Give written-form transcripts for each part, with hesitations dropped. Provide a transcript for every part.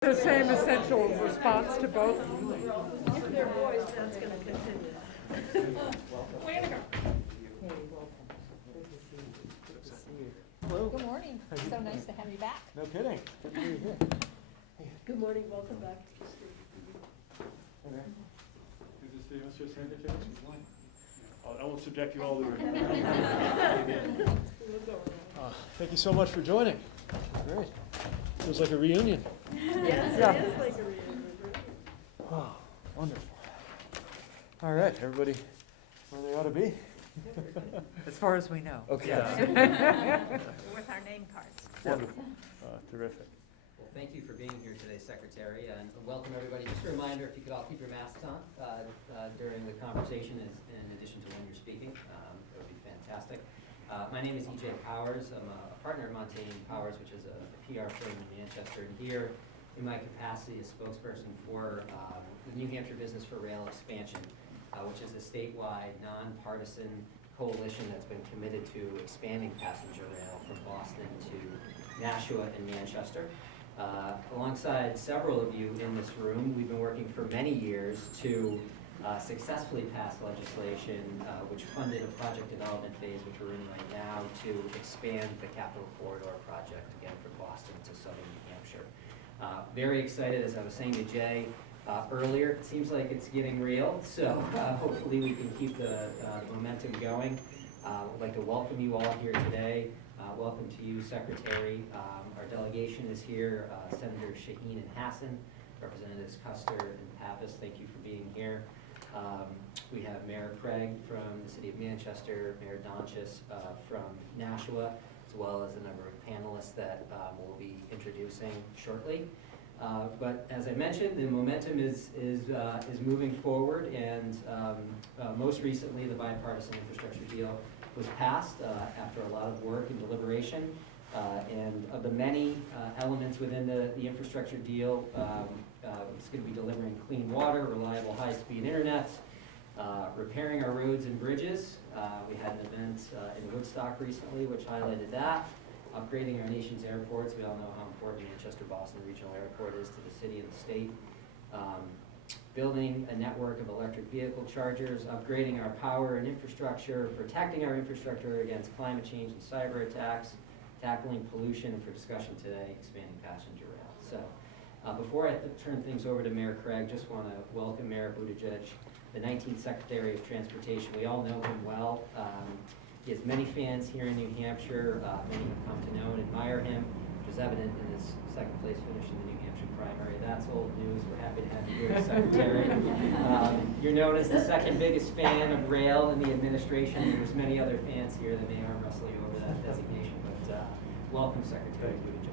The same essential response to both. If they're boys, that's going to continue. Good morning. So nice to have you back. No kidding. Good to be here. Good morning, welcome back. Hey there. Good to see you, Mr. Secretary. I won't subject you all to it. Thank you so much for joining. Great. Feels like a reunion. Yes, Yeah. it is like a reunion. Oh, wonderful. All right, everybody where they ought to be? As far as we know. Okay. With our name cards. Wonderful. Terrific. Well, thank you for being here today, Secretary, and welcome everybody. Just a reminder, if you could all keep your masks on during the conversation in addition to when you're speaking, that would be fantastic. My name is E.J. Powers. I'm a partner at Montaigne Powers, which is a PR firm in Manchester, and here in my capacity as spokesperson for the New Hampshire Business for Rail Expansion, which is a statewide, nonpartisan coalition that's been committed to expanding passenger rail from Boston to Nashua and Manchester. Alongside several of you in this room, we've been working for many years to successfully pass legislation which funded a project development phase, which we're in right now, to expand the Capital Corridor project, again, from Boston to southern New Hampshire. Very excited, as I was saying to Jay earlier, it seems like it's getting real, so hopefully we can keep the momentum going. I'd like to welcome you all here today. Welcome to you, Secretary. Our delegation is here, Senators Shaheen and Hassan, Representatives Custer and Pappas, thank you for being here. We have Mayor Craig from the City of Manchester, Mayor Donchis from Nashua, as well as a number of panelists that we'll be introducing shortly. But as I mentioned, the momentum is moving forward, and most recently the Bipartisan Infrastructure Deal was passed after a lot of work and deliberation. And of the many elements within the infrastructure deal, it's going to be delivering clean water, reliable high-speed internet, repairing our roads and bridges. We had an event in Woodstock recently which highlighted that. Upgrading our nation's airports. We all know how important Manchester-Boston Regional Airport is to the city and the state. Building a network of electric vehicle chargers, upgrading our power and infrastructure, protecting our infrastructure against climate change and cyber attacks, tackling pollution, and for discussion today, expanding passenger rail. So before I turn things over to Mayor Craig, just want to welcome Mayor Buttigieg, the 19th Secretary of Transportation. We all know him well. He has many fans here in New Hampshire. Many have come to know and admire him, which is evident in his second place finish in the New Hampshire primary. That's old news. We're happy to have you here, Secretary. You're known as the second biggest fan of rail in the administration. There's many other fans here that may arm wrestle you over that designation, but welcome, Secretary Buttigieg.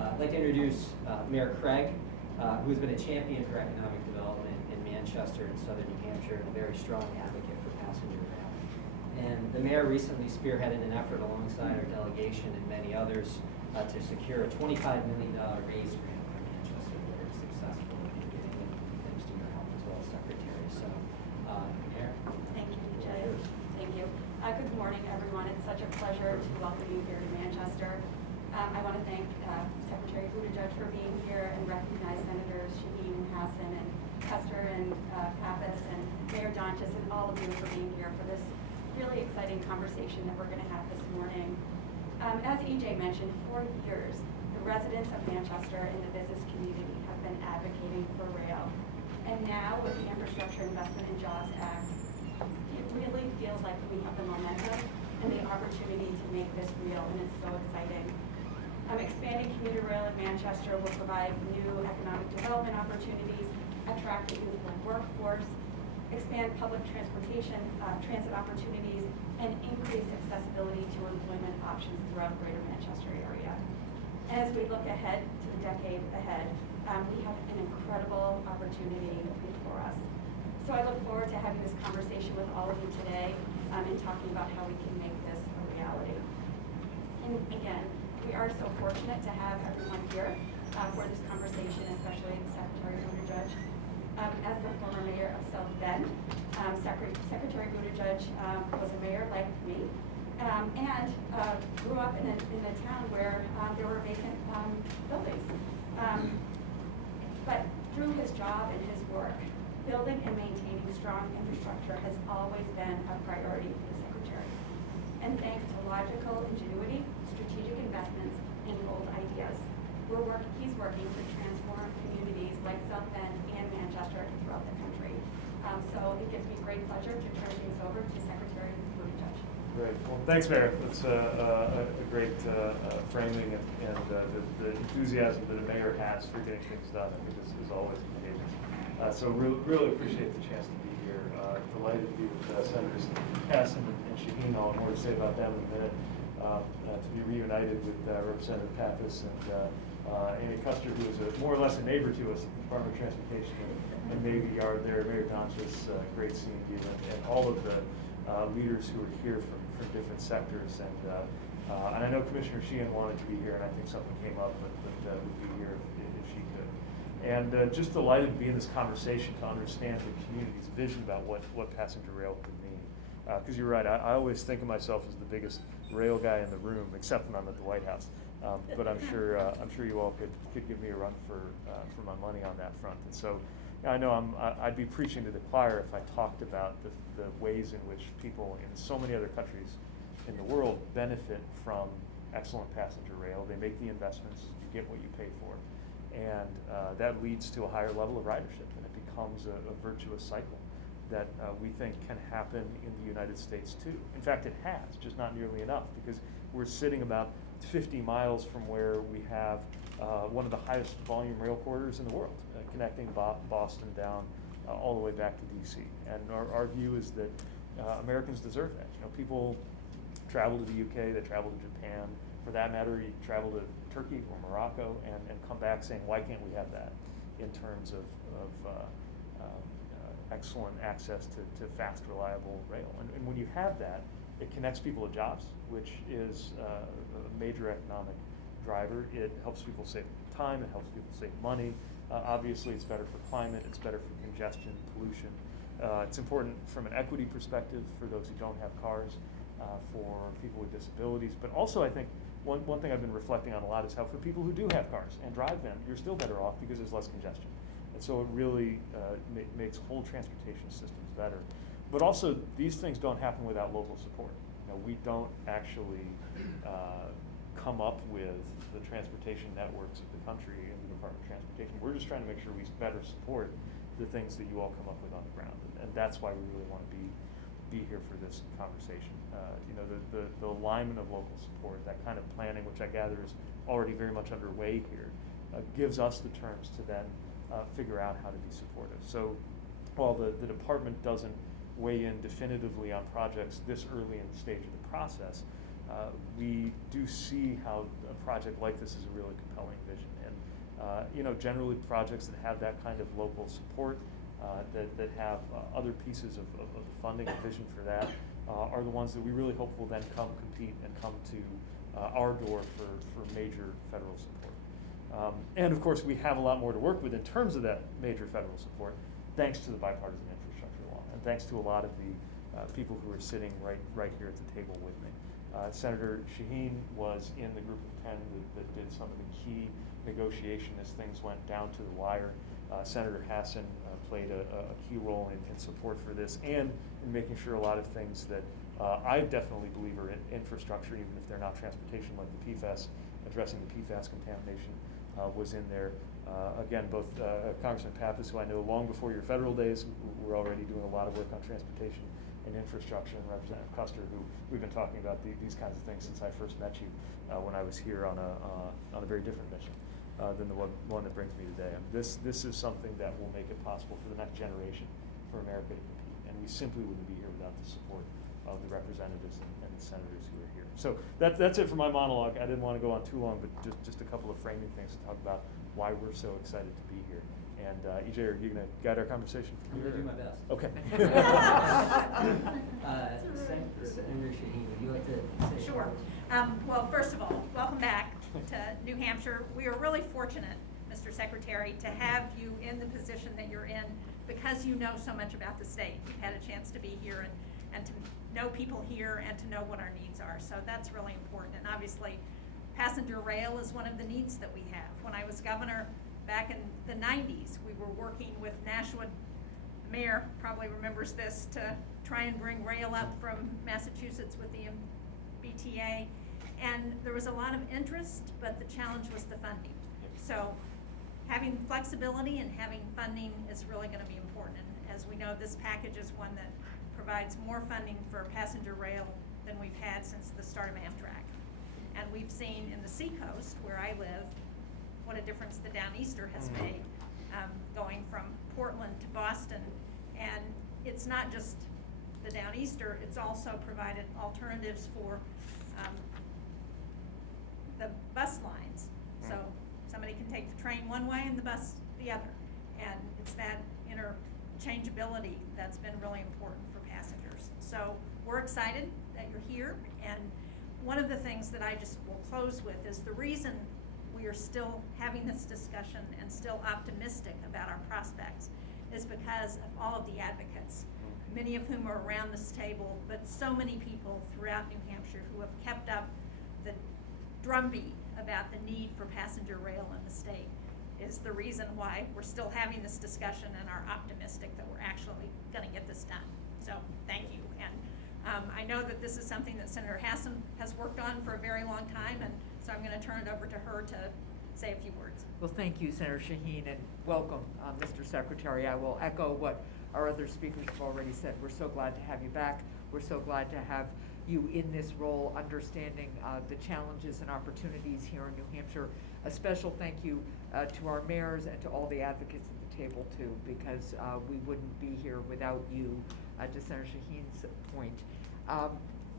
I'd like to introduce Mayor Craig, who has been a champion for economic development in Manchester and southern New Hampshire, and a very strong advocate for passenger rail. And the mayor recently spearheaded an effort alongside our delegation and many others to secure a $25 million raise grant for Manchester. Very successful in getting it, thanks to your help as well, Secretary. So, Mayor. Thank you, Jay. Thank you. Good morning, everyone. It's such a pleasure to welcome you here to Manchester. I want to thank Secretary Buttigieg for being here and recognize Senators Shaheen and Hassan and Custer and Pappas and Mayor Donchis and all of you for being here for this really exciting conversation that we're going to have this morning. As EJ mentioned, for years, the residents of Manchester and the business community have been advocating for rail. And now with the Infrastructure Investment and Jobs Act, it really feels like we have the momentum and the opportunity to make this real, and it's so exciting. Expanding commuter rail in Manchester will provide new economic development opportunities, attract a youthful workforce, expand public transportation, transit opportunities, and increase accessibility to employment options throughout the greater Manchester area. As we look ahead to the decade ahead, we have an incredible opportunity before us. So I look forward to having this conversation with all of you today and talking about how we can make this a reality. And again, we are so fortunate to have everyone here for this conversation, especially Secretary Buttigieg. As the former mayor of South Bend, Secretary Buttigieg was a mayor like me, and grew up in a town where there were vacant buildings. Through his job and his work, building and maintaining strong infrastructure has always been a priority for the Secretary. And thanks to logical ingenuity, strategic investments, and bold ideas, he's working to transform communities like South Bend and Manchester throughout the country. So it gives me great pleasure to turn things over to Secretary Buttigieg. Great. Well, thanks, Mayor. That's a great framing, and the enthusiasm that a mayor has for getting things done, I think, is always contagious. So really appreciate the chance to be here. Delighted to be with Senators Casson and Shaheen. I'll have more to say about them in a minute. To be reunited with Representative Pappas and Amy Custer, who is more or less a neighbor to us at the Department of Transportation and Navy Yard there, Mayor Donchis, great seeing you, and all of the leaders who are here from different sectors. And I know Commissioner Sheehan wanted to be here, and I think something came up, but would be here if she could. And just delighted to be in this conversation to understand the community's vision about what passenger rail could mean. Because you're right, I always think of myself as the biggest rail guy in the room, except when I'm at the White House. But I'm sure you all could give me a run for my money on that front. And so I know I'd be preaching to the choir if I talked about the ways in which people in so many other countries in the world benefit from excellent passenger rail. They make the investments, you get what you pay for, and that leads to a higher level of ridership, and it becomes a virtuous cycle that we think can happen in the United States too. In fact, it has, just not nearly enough, because we're sitting about 50 miles from where we have one of the highest volume rail corridors in the world, connecting Boston down all the way back to DC. And our view is that Americans deserve that. You know, people travel to the UK, they travel to Japan. For that matter, you travel to Turkey or Morocco and come back saying, why can't we have that in terms of excellent access to fast, reliable rail? And when you have that, it connects people to jobs, which is a major economic driver. It helps people save time, it helps people save money. Obviously, it's better for climate, it's better for congestion, pollution. It's important from an equity perspective for those who don't have cars, for people with disabilities. But also, I think one thing I've been reflecting on a lot is how for people who do have cars and drive them, you're still better off because there's less congestion. And so it really makes whole transportation systems better. But also, these things don't happen without local support. You know, we don't actually come up with the transportation networks of the country in the Department of Transportation. We're just trying to make sure we better support the things that you all come up with on the ground. And that's why we really want to be here for this conversation. You know, the alignment of local support, that kind of planning, which I gather is already very much underway here, gives us the terms to then figure out how to be supportive. So while the department doesn't weigh in definitively on projects this early in the stage of the process, we do see how a project like this is a really compelling vision. And you know, generally projects that have that kind of local support, that have other pieces of the funding and vision for that, are the ones that we really hope will then compete and come to our door for major federal support. And of course, we have a lot more to work with in terms of that major federal support, thanks to the Bipartisan Infrastructure Law, and thanks to a lot of the people who are sitting right here at the table with me. Senator Shaheen was in the group of 10 that did some of the key negotiation as things went down to the wire. Senator Hassan played a key role in support for this, and in making sure a lot of things that I definitely believe are in infrastructure, even if they're not transportation, like the PFAS, addressing the PFAS contamination was in there. Again, both Congressman Pappas, who I know long before your federal days, were already doing a lot of work on transportation and infrastructure, and Representative Custer, who we've been talking about these kinds of things since I first met you when I was here on a very different mission than the one that brings me today. I mean, this is something that will make it possible for the next generation for America to compete, and we simply wouldn't be here without the support of the representatives and the senators who are here. So that's it for my monologue. I didn't want to go on too long, but just a couple of framing things to talk about why we're so excited to be here. And EJ, are you going to guide our conversation from here? I'm going to do my best. Okay. Senator Shaheen, would you like to say? Sure. Well, first of all, welcome back to New Hampshire. We are really fortunate, Mr. Secretary, to have you in the position that you're in because you know so much about the state. You've had a chance to be here and to know people here and to know what our needs are. So that's really important. And obviously, passenger rail is one of the needs that we have. When I was governor, back in the 90s, we were working with Nashua. The mayor probably remembers this, to try and bring rail up from Massachusetts with the BTA. And there was a lot of interest, but the challenge was the funding. So having flexibility and having funding is really going to be important. And as we know, this package is one that provides more funding for passenger rail than we've had since the start of Amtrak. And we've seen in the seacoast, where I live, what a difference the Downeaster has made, going from Portland to Boston. And it's not just the Downeaster, it's also provided alternatives for the bus lines. So somebody can take the train one way and the bus the other. And it's that interchangeability that's been really important for passengers. So we're excited that you're here. And one of the things that I just will close with is the reason we are still having this discussion and still optimistic about our prospects is because of all of the advocates, many of whom are around this table, but so many people throughout New Hampshire who have kept up the drumbeat about the need for passenger rail in the state is the reason why we're still having this discussion and are optimistic that we're actually going to get this done. So thank you. And I know that this is something that Senator Hassan has worked on for a very long time, and so I'm going to turn it over to her to say a few words. Well, thank you, Senator Shaheen, and welcome, Mr. Secretary. I will echo what our other speakers have already said. We're so glad to have you back. We're so glad to have you in this role, understanding the challenges and opportunities here in New Hampshire. A special thank you to our mayors and to all the advocates at the table too, because we wouldn't be here without you, to Senator Shaheen's point.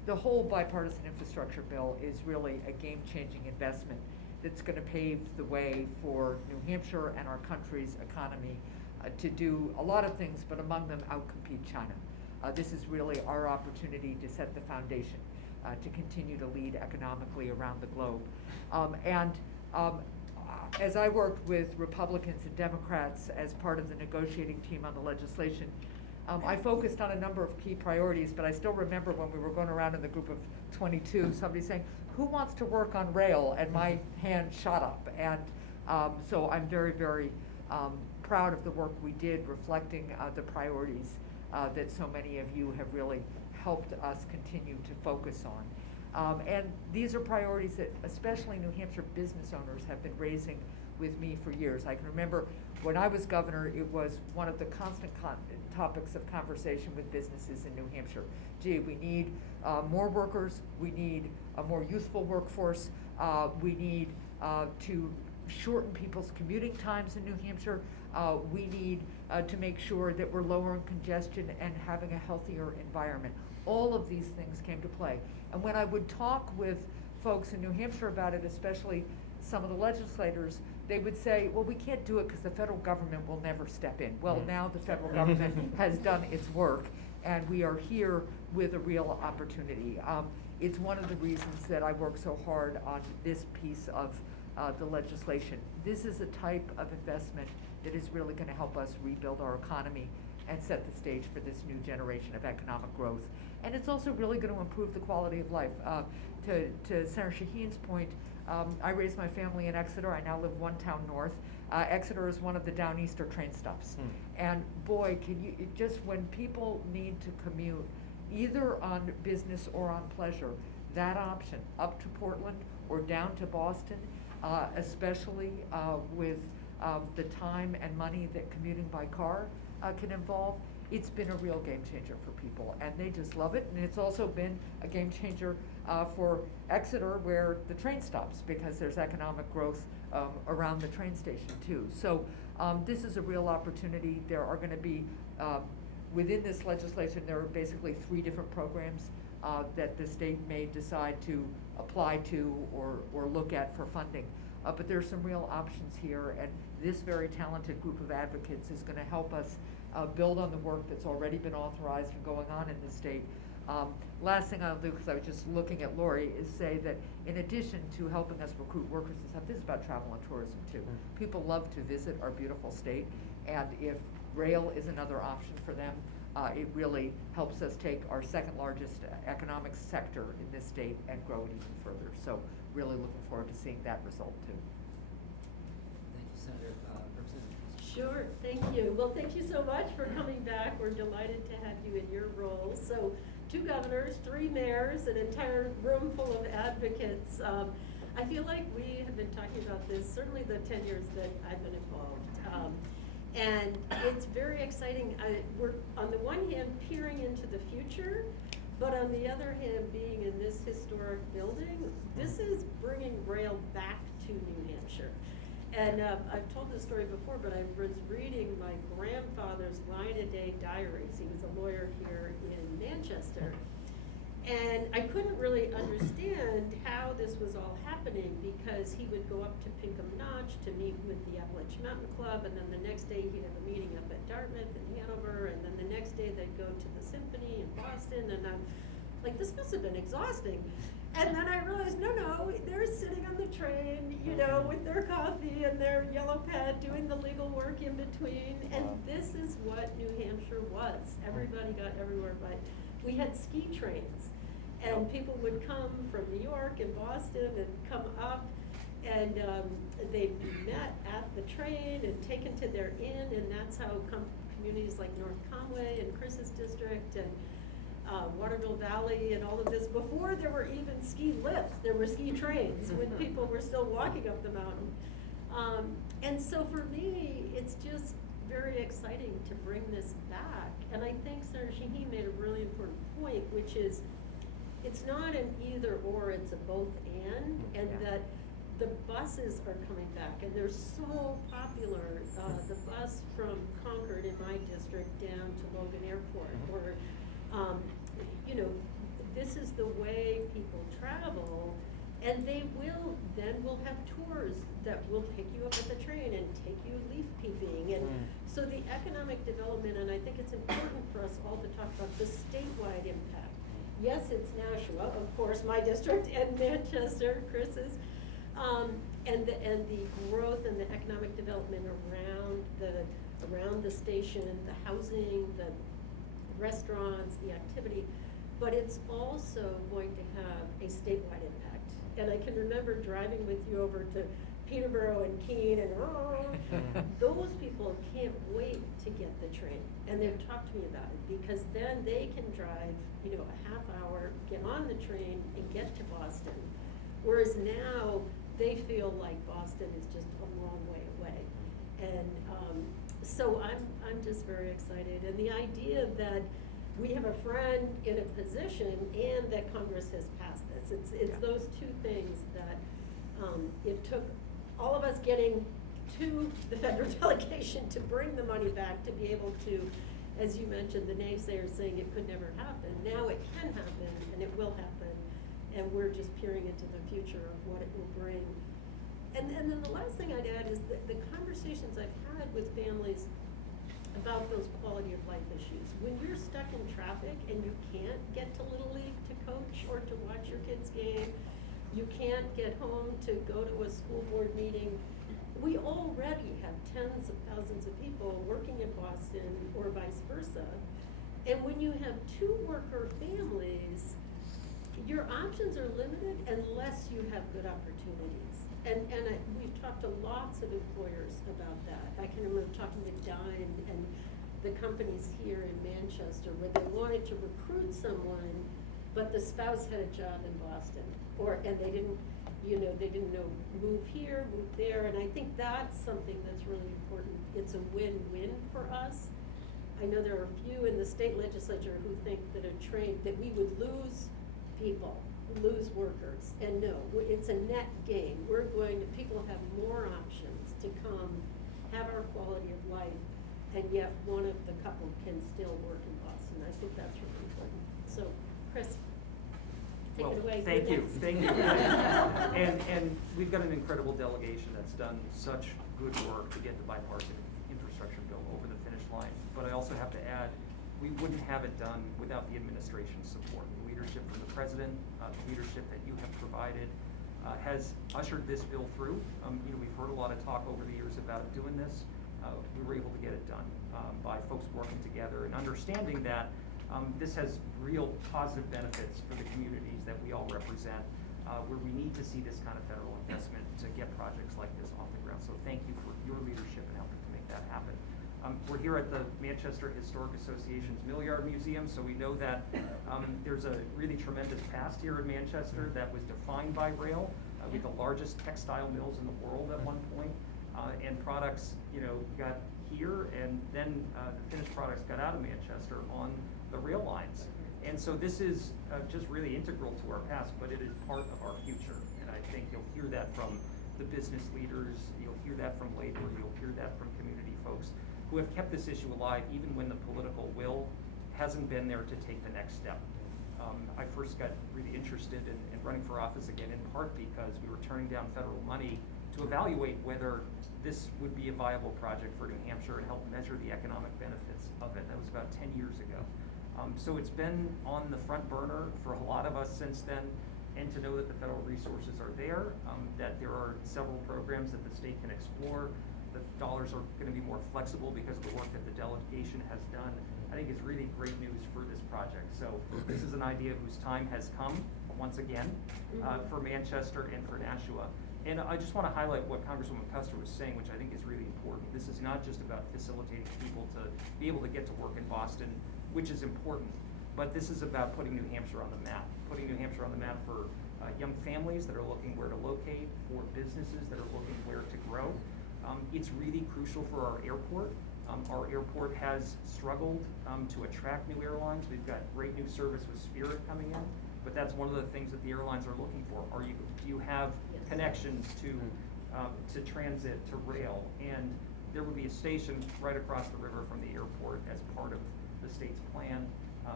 The whole bipartisan infrastructure bill is really a game-changing investment that's going to pave the way for New Hampshire and our country's economy to do a lot of things, but among them outcompete China. This is really our opportunity to set the foundation to continue to lead economically around the globe. As I worked with Republicans and Democrats as part of the negotiating team on the legislation, I focused on a number of key priorities, but I still remember when we were going around in the group of 22, somebody saying, who wants to work on rail? And my hand shot up. And so I'm very, very proud of the work we did, reflecting the priorities that so many of you have really helped us continue to focus on. And these are priorities that especially New Hampshire business owners have been raising with me for years. I can remember when I was governor, it was one of the constant topics of conversation with businesses in New Hampshire. Gee, we need more workers, we need a more youthful workforce, we need to shorten people's commuting times in New Hampshire, we need to make sure that we're lowering congestion and having a healthier environment. All of these things came to play. And when I would talk with folks in New Hampshire about it, especially some of the legislators, they would say, well, we can't do it because the federal government will never step in. Well, now the federal government has done its work, and we are here with a real opportunity. It's one of the reasons that I work so hard on this piece of the legislation. This is a type of investment that is really going to help us rebuild our economy and set the stage for this new generation of economic growth. And it's also really going to improve the quality of life. To Senator Shaheen's point, I raised my family in Exeter. I now live one town north. Exeter is one of the Downeaster train stops. And boy, can you, just when people need to commute, either on business or on pleasure, that option up to Portland or down to Boston, especially with the time and money that commuting by car can involve, it's been a real game changer for people, and they just love it. And it's also been a game changer for Exeter, where the train stops, because there's economic growth around the train station too. So this is a real opportunity. There are going to be, within this legislation, there are basically 3 different programs that the state may decide to apply to or look at for funding. But there's some real options here, and this very talented group of advocates is going to help us build on the work that's already been authorized and going on in the state. Last thing I'll do, because I was just looking at Lori, is say that in addition to helping us recruit workers and stuff, this is about travel and tourism too. People love to visit our beautiful state, and if rail is another option for them, it really helps us take our second largest economic sector in this state and grow it even further. So really looking forward to seeing that result too. Thank you, Senator. Well, thank you so much for coming back. We're delighted to have you in your role. So, 2 governors, 3 mayors, an entire room full of advocates. I feel like we have been talking about this certainly the 10 years that I've been involved. And it's very exciting. We're, on the one hand, peering into the future, but on the other hand, being in this historic building, this is bringing rail back to New Hampshire. And I've told this story before, but I was reading my grandfather's line-a-day diaries. He was a lawyer here in Manchester. And I couldn't really understand how this was all happening, because he would go up to Pinkham Notch to meet with the Appalachian Mountain Club, and then the next day he'd have a meeting up at Dartmouth and Hanover, and then the next day they'd go to the Symphony in Boston, and I'm like, this must have been exhausting. And then I realized, no, they're sitting on the train, you know, with their coffee and their yellow pad, doing the legal work in between, and this is what New Hampshire was. Everybody got everywhere, but we had ski trains. And people would come from New York and Boston and come up, and they'd be met at the train and taken to their inn, and that's how communities like North Conway and Chris's district and Waterville Valley and all of this, before there were even ski lifts, there were ski trains when people were still walking up the mountain. And so for me, it's just very exciting to bring this back. And I think Senator Shaheen made a really important point, which is, it's not an either or, it's a both and that the buses are coming back, and they're so popular. The bus from Concord in my district down to Logan Airport, or, you know, this is the way people travel, and they will, then we'll have tours that will pick you up at the train and take you leaf peeping, and so the economic development, and I think it's important for us all to talk about the statewide impact. Yes, it's Nashua, of course, my district, and Manchester, Chris's, and the growth and the economic development around the station, the housing, the restaurants, the activity, but it's also going to have a statewide impact. And I can remember driving with you over to Peterborough and Keene, and those people can't wait to get the train. And they've talked to me about it, because then they can drive, you know, a half hour, get on the train and get to Boston. Whereas now they feel like Boston is just a long way away. And so I'm just very excited. And the idea that we have a friend in a position and that Congress has passed this, it's those two things that it took all of us getting to the federal delegation to bring the money back, to be able to, as you mentioned, the naysayers saying it could never happen. Now it can happen, and it will happen, and we're just peering into the future of what it will bring. And then the last thing I'd add is that the conversations I've had with families about those quality of life issues. When you're stuck in traffic and you can't get to Little League to coach or to watch your kid's game, you can't get home to go to a school board meeting. We already have tens of thousands of people working in Boston or vice versa. And when you have 2 worker families, your options are limited unless you have good opportunities. And we've talked to lots of employers about that. I can remember talking to Dime and the companies here in Manchester where they wanted to recruit someone, but the spouse had a job in Boston, and they didn't know, move here, move there, and I think that's something that's really important. It's a win-win for us. I know there are a few in the state legislature who think that that we would lose people, lose workers, and no, it's a net gain. People have more options to come, have our quality of life, and yet one of the couple can still work in Boston. I think that's really important. So, Chris, take it away. Thank you. And we've got an incredible delegation that's done such good work to get the bipartisan infrastructure bill over the finish line. But I also have to add, we wouldn't have it done without the administration's support. The leadership from the president, the leadership that you have provided, has ushered this bill through. We've heard a lot of talk over the years about doing this. We were able to get it done by folks working together and understanding that this has real positive benefits for the communities that we all represent, where we need to see this kind of federal investment to get projects like this off the ground. So thank you for your leadership in helping to make that happen. We're here at the Manchester Historic Association's Mill Yard Museum, so we know that there's a really tremendous past here in Manchester that was defined by rail. We have the largest textile mills in the world at one point, and products, got here, and then the finished products got out of Manchester on the rail lines. And so this is just really integral to our past, but it is part of our future. And I think you'll hear that from the business leaders, you'll hear that from labor, you'll hear that from community folks who have kept this issue alive even when the political will hasn't been there to take the next step. I first got really interested in running for office again, in part because we were turning down federal money to evaluate whether this would be a viable project for New Hampshire and help measure the economic benefits of it. That was about 10 years ago. So it's been on the front burner for a lot of us since then, and to know that the federal resources are there, that there are several programs that the state can explore, the dollars are going to be more flexible because of the work that the delegation has done, I think is really great news for this project. So this is an idea whose time has come once again for Manchester and for Nashua. And I just want to highlight what Congresswoman Custer was saying, which I think is really important. This is not just about facilitating people to be able to get to work in Boston, which is important, but this is about putting New Hampshire on the map, putting New Hampshire on the map for young families that are looking where to locate, for businesses that are looking where to grow. It's really crucial for our airport. Our airport has struggled to attract new airlines. We've got great new service with Spirit coming in, but that's one of the things that the airlines are looking for. Do you have connections to transit, to rail? And there would be a station right across the river from the airport as part of the state's plan,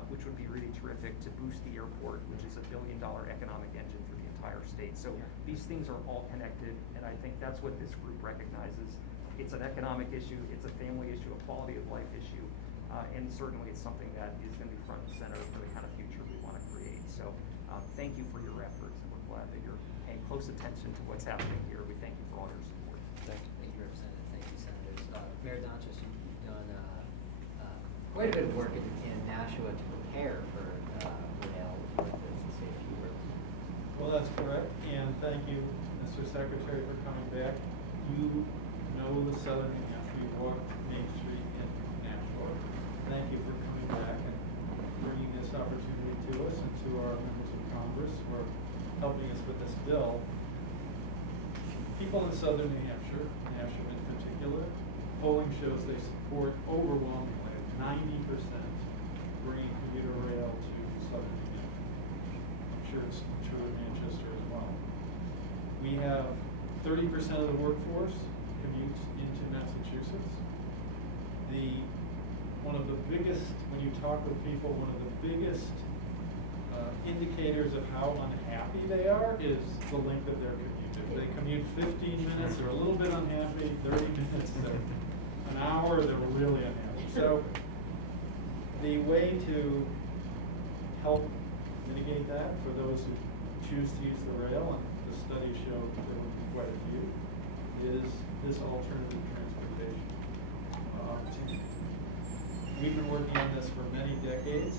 which would be really terrific to boost the airport, which is $1 billion economic engine for the entire state. So these things are all connected, and I think that's what this group recognizes. It's an economic issue, it's a family issue, a quality of life issue, and certainly it's something that is going to be front and center for the kind of future we want to create. So thank you for your efforts, and we're glad that you're paying close attention to what's happening here. We thank you for all your support. Thank you, Representative. Thank you, Senators. Mayor Donchis, you've done quite a bit of work in Nashua to prepare for rail. Would you like to say a few words? Well, that's correct, and thank you, Mr. Secretary, for coming back. You know the Southern New Hampshire, you walked Main Street in Nashua. Thank you for coming back and bringing this opportunity to us and to our members of Congress for helping us with this bill. People in Southern New Hampshire, Nashua in particular, polling shows they support overwhelmingly 90% bringing commuter rail to Southern New Hampshire. I'm sure it's true in Manchester as well. We have 30% of the workforce commutes into Massachusetts. One of the biggest, when you talk with people, one of the biggest indicators of how unhappy they are is the length of their commute. If they commute 15 minutes, they're a little bit unhappy, 30 minutes, they're an hour, they're really unhappy. So the way to help mitigate that for those who choose to use the rail, and the studies show there will be quite a few, is this alternative transportation opportunity. We've been working on this for many decades.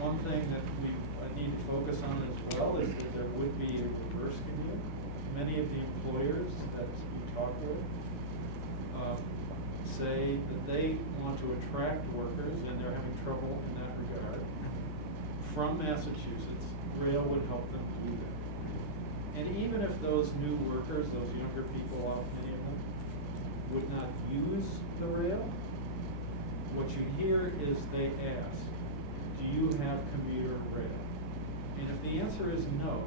One thing that we need to focus on as well is that there would be a reverse commute. Many of the employers that we talk with say that they want to attract workers, and they're having trouble in that regard. From Massachusetts, rail would help them do that. And even if those new workers, those younger people, many of them, would not use the rail, what you hear is they ask, do you have commuter rail? And if the answer is no,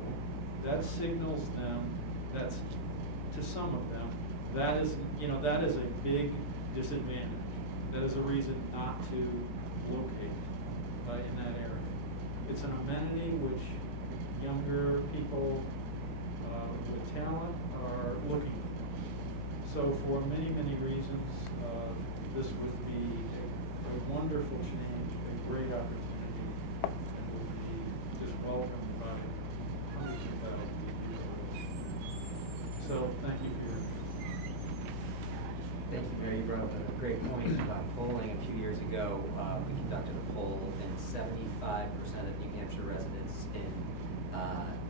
that signals them, that's, to some of them, that is a big disadvantage. That is a reason not to locate in that area. It's an amenity which younger people with talent are looking for. So for many, many reasons, this would be a wonderful change, a great opportunity, and would be just welcomed by hundreds of thousands of people. So thank you for your. Thank you, Mayor. You brought up a great point about polling. A few years ago, we conducted a poll, and 75% of New Hampshire residents in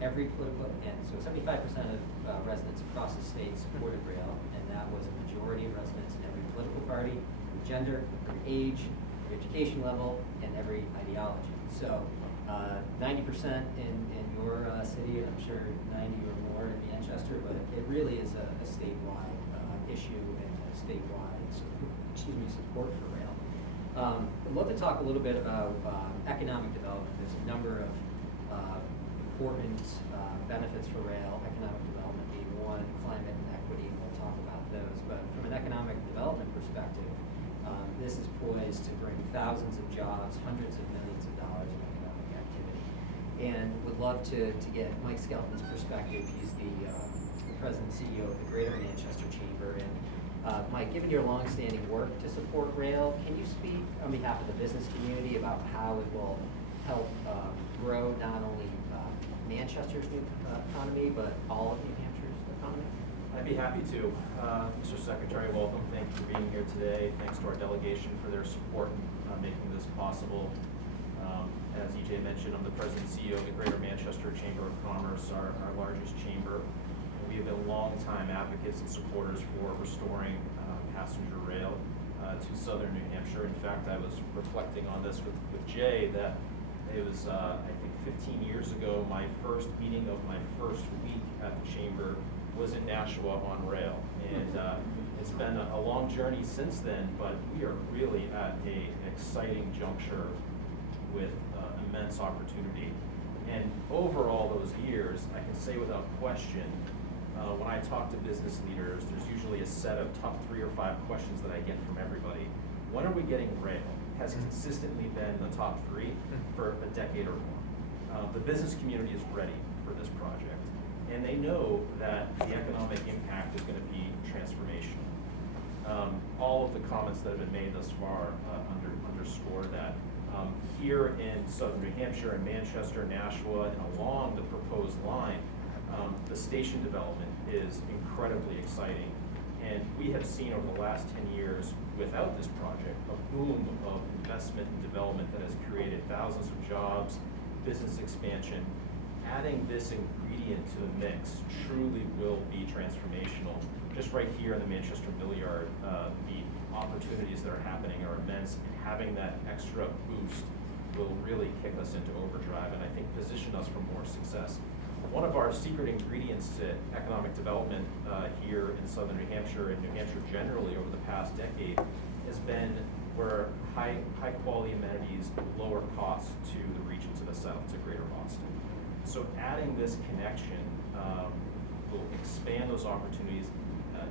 every political, and so 75% of residents across the state supported rail, and that was a majority of residents in every political party, gender, every age, every education level, and every ideology. So 90% in your city, and I'm sure 90 or more in Manchester, but it really is a statewide issue and a statewide support for rail. I'd love to talk a little bit about economic development. There's a number of important benefits for rail, economic development being one, climate and equity, and we'll talk about those. But from an economic development perspective, this is poised to bring thousands of jobs, hundreds of millions of dollars in economic activity. And would love to get Mike Skelton's perspective. He's the president and CEO of the Greater Manchester Chamber. And Mike, given your longstanding work to support rail, can you speak on behalf of the business community about how it will help grow not only Manchester's new economy, but all of New Hampshire's economy? I'd be happy to. Mr. Secretary, welcome. Thank you for being here today. Thanks to our delegation for their support in making this possible. As EJ mentioned, I'm the president and CEO of the Greater Manchester Chamber of Commerce, our largest chamber. We have been longtime advocates and supporters for restoring passenger rail to southern New Hampshire. In fact, I was reflecting on this with Jay that it was, I think, 15 years ago, my first meeting of my first week at the chamber was in Nashua on rail. And it's been a long journey since then, but we are really at an exciting juncture with immense opportunity. And over all those years, I can say without question, when I talk to business leaders, there's usually a set of top 3 or 5 questions that I get from everybody. When are we getting rail? Has consistently been the top 3 for a decade or more. The business community is ready for this project, and they know that the economic impact is going to be transformational. All of the comments that have been made thus far underscore that. Here in southern New Hampshire, in Manchester, Nashua, and along the proposed line, the station development is incredibly exciting. And we have seen over the last 10 years, without this project, a boom of investment and development that has created thousands of jobs, business expansion. Adding this ingredient to the mix truly will be transformational. Just right here in the Manchester Mill Yard, the opportunities that are happening are immense, and having that extra boost will really kick us into overdrive and I think position us for more success. One of our secret ingredients to economic development here in southern New Hampshire and New Hampshire generally over the past decade has been where high quality amenities, lower costs to the region to the south, to Greater Boston. So adding this connection will expand those opportunities,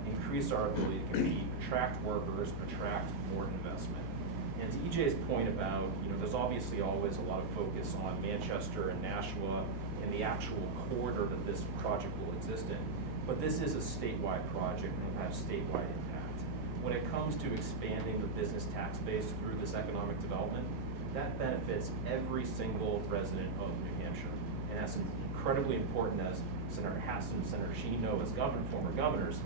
increase our ability to compete, attract workers, attract more investment. And to EJ's point about, there's obviously always a lot of focus on Manchester and Nashua and the actual corridor that this project will exist in. But this is a statewide project and will have statewide impact. When it comes to expanding the business tax base through this economic development, that benefits every single resident of New Hampshire. And that's incredibly important, as Senator Hassan and Senator Sheen know as former governors.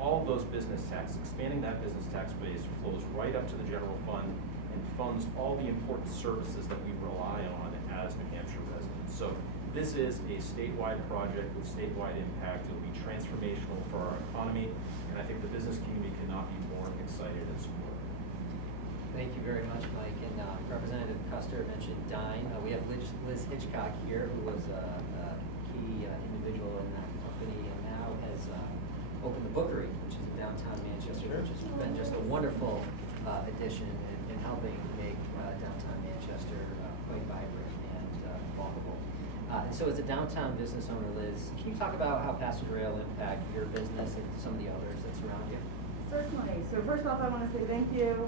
All of those business tax, expanding that business tax base flows right up to the general fund and funds all the important services that we rely on as New Hampshire residents. So this is a statewide project with statewide impact. It will be transformational for our economy, and I think the business community cannot be more excited and supportive. Thank you very much, Mike. And Representative Custer mentioned Dine. We have Liz Hitchcock here, who was a key individual in that company and now has opened the Bookery, which is in downtown Manchester, which has been just a wonderful addition in helping make downtown Manchester quite vibrant and walkable. And so as a downtown business owner, Liz, can you talk about how passenger rail impact your business and some of the others that surround you? Certainly. So first off, I want to say thank you,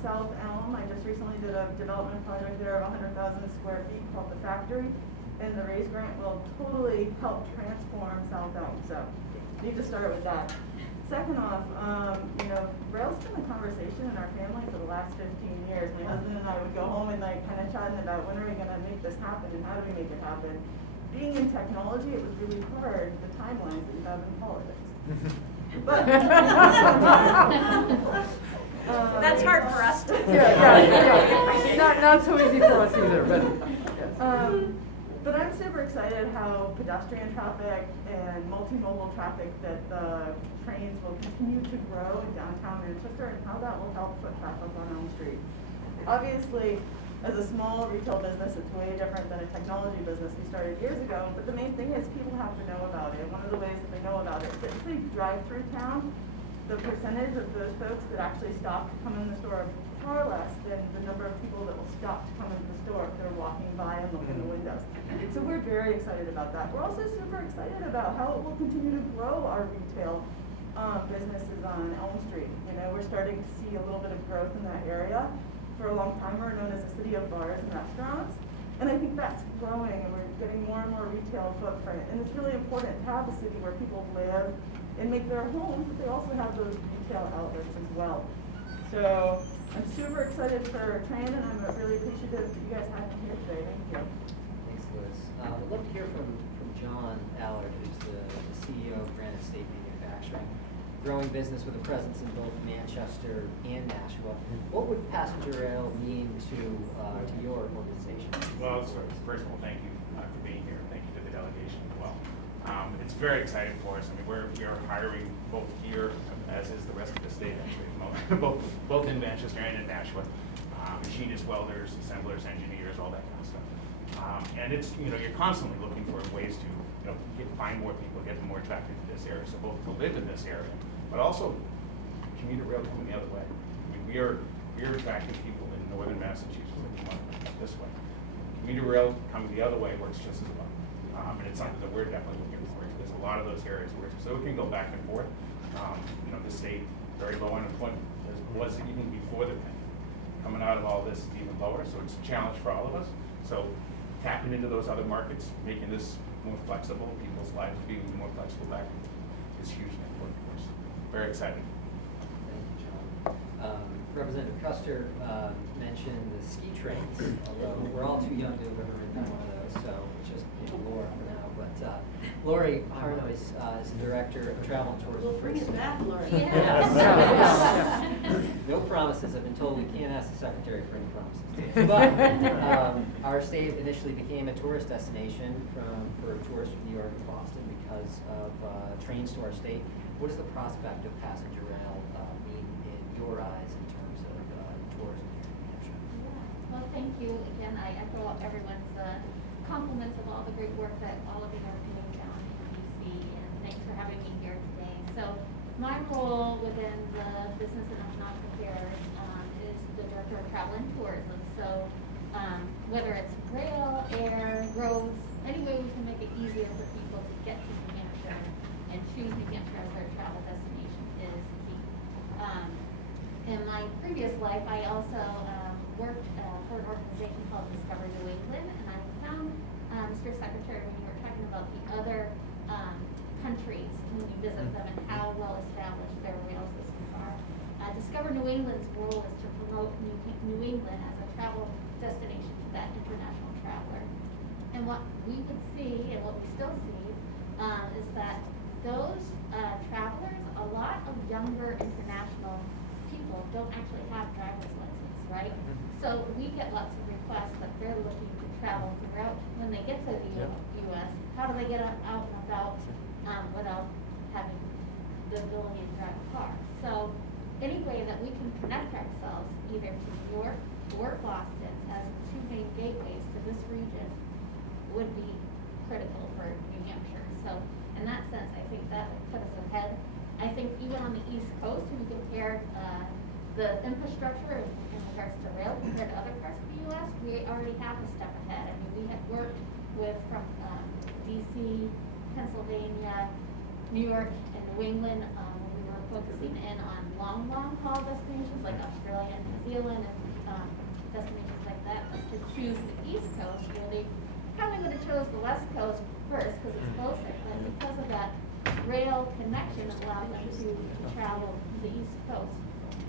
South Elm. I just recently did a development project there of 100,000 square feet called The Factory, and the RAISE grant will totally help transform South Elm. So need to start with that. Second off, rail's been a conversation in our family for the last 15 years. My husband and I would go home and kind of chatting about when are we going to make this happen and how do we make it happen. Being in technology, it was really hard, the timelines that you have in politics. But That's hard for us to. Yeah. Not so easy for us either, but yes. But I'm super excited how pedestrian traffic and multimodal traffic that the trains will continue to grow in downtown Manchester and how that will help foot traffic on Elm Street. Obviously, as a small retail business, it's way different than a technology business we started years ago, but the main thing is people have to know about it. One of the ways that they know about it is if they drive through town, the percentage of those folks that actually stop to come in the store are far less than the number of people that will stop to come into the store if they're walking by and look in the windows. So we're very excited about that. We're also super excited about how it will continue to grow our retail businesses on Elm Street. You know, we're starting to see a little bit of growth in that area. For a long time, we're known as a city of bars and restaurants. And I think that's growing, and we're getting more and more retail footprint. And it's really important to have a city where people live and make their homes, but they also have those retail outlets as well. So I'm super excited for Tran, and I'm really appreciative that you guys have me here today. Thank you. Thanks, Liz. I'd love to hear from John Allard, who's the CEO of Granite State Manufacturing. Growing business with a presence in both Manchester and Nashua. What would passenger rail mean to your organization? Well, first of all, thank you for being here. Thank you to the delegation as well. It's very exciting for us. I mean, we are hiring both here, as is the rest of the state actually, both in Manchester and in Nashua. Machinists, welders, assemblers, engineers, all that kind of stuff. And it's, you know, you're constantly looking for ways to, you know, find more people, get them more attracted to this area. So both to live in this area, but also commuter rail coming the other way. I mean, we are attracting people in northern Massachusetts that come up this way. Commuter rail coming the other way works just as well. And it's something that we're definitely looking for. There's a lot of those areas where, so it can go back and forth. You know, the state, very low unemployment, as was even before the pandemic. Coming out of all this, it's even lower, so it's a challenge for all of us. So tapping into those other markets, making this more flexible, people's lives being more flexible back is hugely important for us. Very exciting. Thank you, John. Representative Custer mentioned the ski trains, although we're all too young to have ever ridden one of those, so it's just Laura for now. But Lori Harnois is the Director of Travel and Tourism. We'll bring it back, Lori. Yes. No promises. I've been told we can't ask the Secretary for any promises. But our state initially became a tourist destination for tourists from New York and Boston because of trains to our state. What does the prospect of passenger rail mean in your eyes in terms of tourism here in New Hampshire? Well, thank you. Again, I echo everyone's compliments of all the great work that all of you are doing down in DC, and thanks for having me here today. So my role within the Business and Economic Affairs is the Director of Travel and Tourism. So whether it's rail, air, roads, any way we can make it easier for people to get to New Hampshire and choose New Hampshire as their travel destination is key. In my previous life, I also worked for an organization called Discover New England, and I found, Mr. Secretary, when you were talking about the other countries when you visit them and how well established their rail systems are. Discover New England's role is to promote New England as a travel destination to that international traveler. And what we would see, and what we still see, is that those travelers, a lot of younger international people don't actually have driver's license, right? So we get lots of requests that they're looking to travel throughout. When they get to the U.S., how do they get out and about without having the ability to drive a car? So any way that we can connect ourselves either to New York or Boston as the two main gateways to this region would be critical for New Hampshire. So in that sense, I think that would put us ahead. I think even on the East Coast, when you compare the infrastructure in regards to rail compared to other parts of the U.S., we already have a step ahead. I mean, we had worked with from D.C., Pennsylvania, New York, and New England when we were focusing in on long haul destinations like Australia and New Zealand and destinations like that. But to choose the East Coast, you know, they probably would have chose the West Coast first because it's closer, but because of that rail connection, it allowed them to travel the East Coast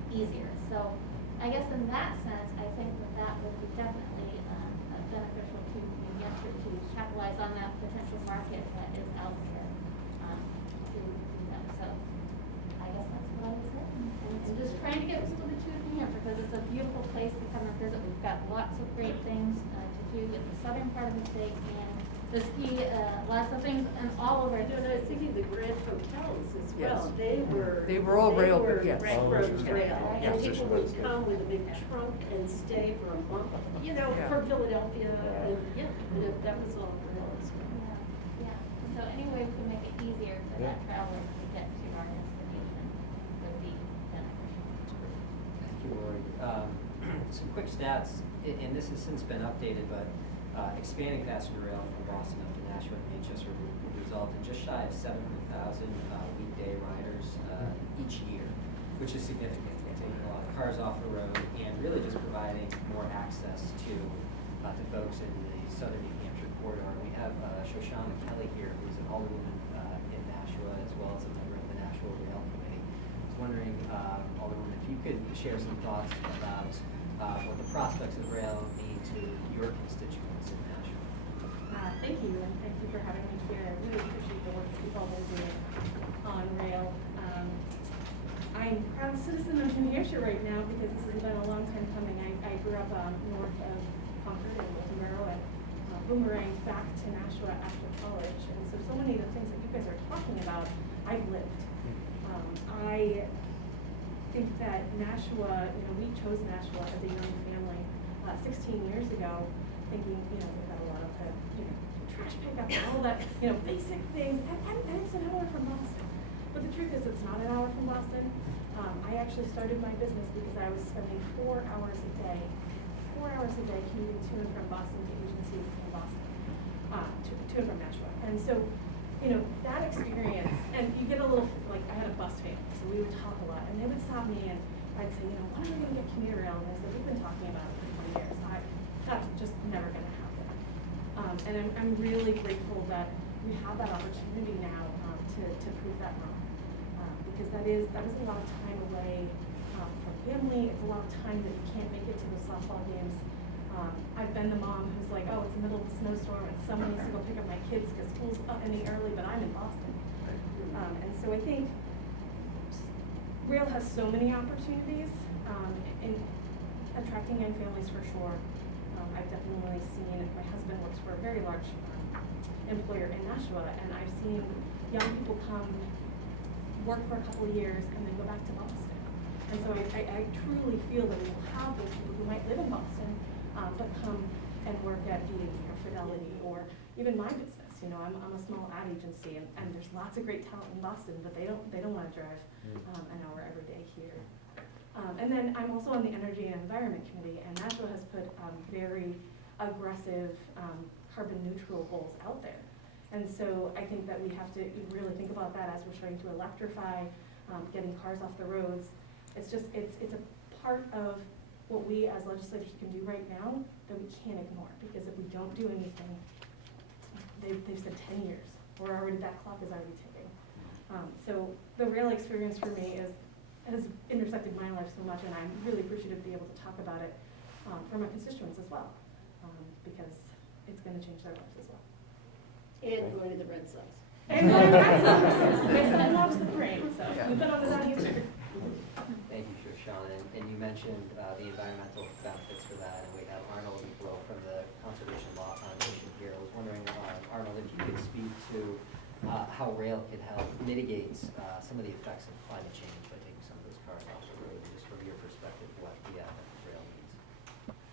easier. So I guess in that sense, I think that would be definitely beneficial to New Hampshire to capitalize on that potential market that is out there to do that. So I guess that's what I would say. And just trying to get people to choose New Hampshire because it's a beautiful place to come and visit. We've got lots of great things to do in the southern part of the state, and the ski, lots of things, and all over. I don't know, I was thinking the Grand Hotels as Yes. well, they were. They were all rail, They were yes. railroad trail, Yeah. and people would come with a big trunk and stay for a month, you know, Yeah. from Philadelphia, and that was all rail as well. Yeah, yeah. So any way we can make it easier for that traveler to get to our destination would be beneficial. Thank you, Lori. Some quick stats, and this has since been updated, but expanding passenger rail from Boston up to Nashua and Manchester would result in just shy of 700,000 weekday riders each year, which is significant. Taking a lot of cars off the road and really just providing more access to folks in the southern New Hampshire corridor. We have Shoshana Kelly here, who's an alderwoman in Nashua, as well as a member of the Nashua Rail Committee. I was wondering, Alderwoman, if you could share some thoughts about what the prospects of rail mean to your constituents in Nashua. Thank you, and thank you for having me here. I really appreciate the work that you've all been doing on rail. I'm a proud citizen of New Hampshire right now because this has been a long time coming. I grew up north of Concord and Wilkes-Barre and boomeranged back to Nashua after college. And so many of the things that you guys are talking about, I've lived. I think that Nashua, we chose Nashua as a young family 16 years ago, thinking, we've got a lot of trash pickup and all that, basic things, and it's an hour from Boston. But the truth is, it's not an hour from Boston. I actually started my business because I was spending 4 hours a day commuting to and from Boston to agencies in Boston, to and from Nashua. And so, that experience, and you get a little, I had a bus family, so we would talk a lot, and they would stop me and I'd say, when are we going to get commuter rail? And they said, we've been talking about it for 20 years. That's just never going to happen. And I'm really grateful that we have that opportunity now to prove that wrong. Because that is a lot of time away from family. It's a lot of time that you can't make it to the softball games. I've been the mom who's like, oh, it's the middle of a snowstorm and someone needs to go pick up my kids because school's ending early, but I'm in Boston. And so I think rail has so many opportunities in attracting young families for sure. I've definitely seen, my husband works for a very large employer in Nashua, and I've seen young people come work for a couple of years and then go back to Boston. And so I truly feel that we will have those people who might live in Boston, but come and work at DAE or Fidelity or even my business. I'm a small ad agency, and there's lots of great talent in Boston, but they don't want to drive an hour every day here. And then I'm also on the Energy and Environment Committee, and Nashua has put very aggressive carbon neutral goals out there. And so I think that we have to really think about that as we're starting to electrify, getting cars off the roads. It's a part of what we as legislators can do right now that we can't ignore, because if we don't do anything, they've said 10 years. That clock is already ticking. So the rail experience for me has intersected my life so much, and I'm really appreciative to be able to talk about it for my constituents as well, because it's going to change their lives as well. And going to the Red Sox. And going to the Red Sox. My son loves the parade, so we put on his answer. Thank you, Shoshana. And you mentioned the environmental benefits for that, and we have Arnold Equilo from the Conservation Law Foundation here. I was wondering, Arnold, if you could speak to how rail could help mitigate some of the effects of climate change by taking some of those cars off the road, just from your perspective, what the rail means.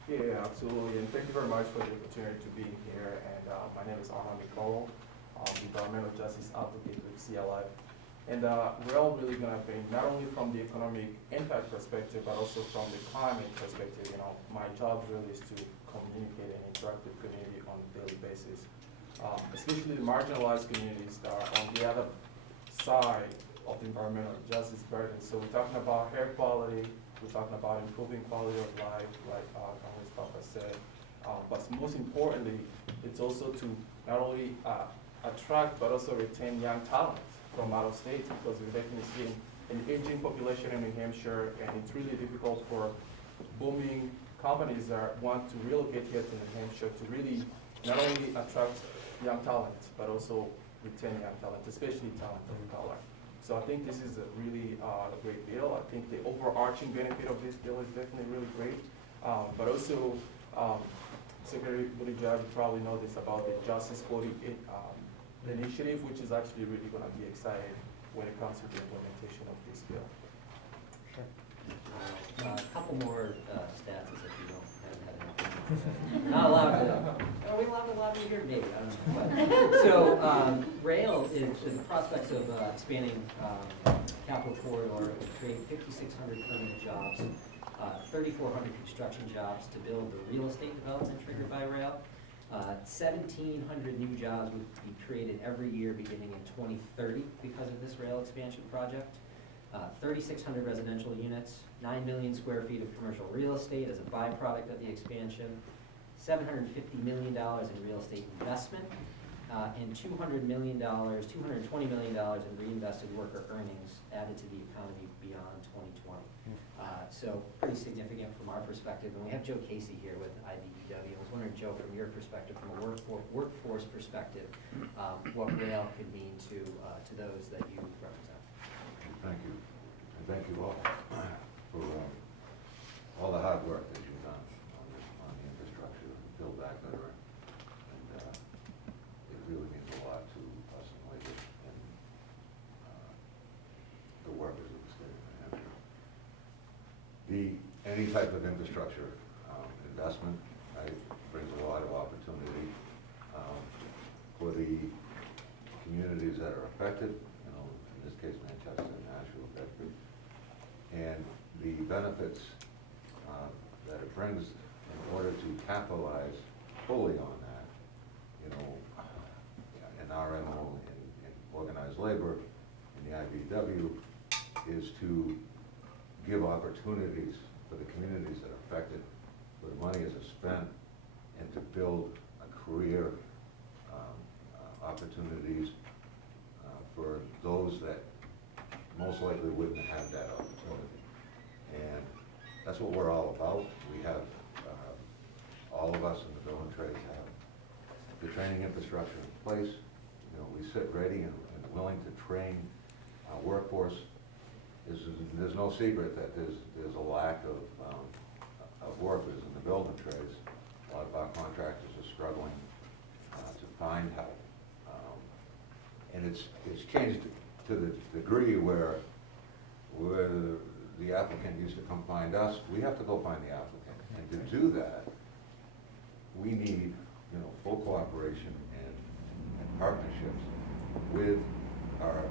Yeah, absolutely, and thank you very much for the opportunity to be here. And my name is Arnold Equilo. I'm the environmental justice advocate with CLI. And rail really gonna bring, not only from the economic impact perspective, but also from the climate perspective. My job really is to communicate and interact with community on a daily basis, especially the marginalized communities that are on the other side of the environmental justice burden. So we're talking about air quality, we're talking about improving quality of life, like Congressman Pappas said. But most importantly, it's also to not only attract but also retain young talent from out of state, because we're definitely seeing an aging population in New Hampshire, and it's really difficult for booming companies that want to relocate here to New Hampshire to really not only attract young talent, but also retain young talent, especially talent of color. So I think this is a really a great bill. I think the overarching benefit of this bill is definitely really great. But also, Secretary Buttigieg probably know this about the Justice 40 initiative, which is actually really going to be exciting when it comes to the implementation of this bill. A couple more stats if you haven't had enough. Not allowed to, are we allowed to hear? Maybe, I don't know. But, so, rail is the prospects of expanding Capital Corridor would create 5,600 permanent jobs, 3,400 construction jobs to build the real estate development triggered by rail. 1,700 new jobs would be created every year beginning in 2030 because of this rail expansion project. 3,600 residential units, 9 million square feet of commercial real estate as a byproduct of the expansion, $750 million in real estate investment, and $220 million in reinvested worker earnings added to the economy beyond 2020. So pretty significant from our perspective. And we have Joe Casey here with IBEW. I was wondering, Joe, from your perspective, from a workforce perspective, what rail could mean to those that you represent. Thank you. And thank you all for all the hard work that you've done on the infrastructure, Build Back Better. And it really means a lot to us in Lakewood and the workers of the state of New Hampshire. Any type of infrastructure investment, right, brings a lot of opportunity for the communities that are affected, in this case Manchester and Nashville, Bedford, and the benefits that it brings in order to capitalize fully on that, in RMO, in organized labor, in the IBW, is to give opportunities for the communities that are affected, where the money is spent, and to build a career opportunities for those that most likely wouldn't have that opportunity. And that's what we're all about. We have, all of us in the building trades have the training infrastructure in place. We sit ready and willing to train our workforce. There's no secret that there's a lack of workers in the building trades. A lot of our contractors are struggling to find help. And it's changed to the degree where the applicant used to come find us, we have to go find the applicant. And to do that, we need, full cooperation and partnerships with our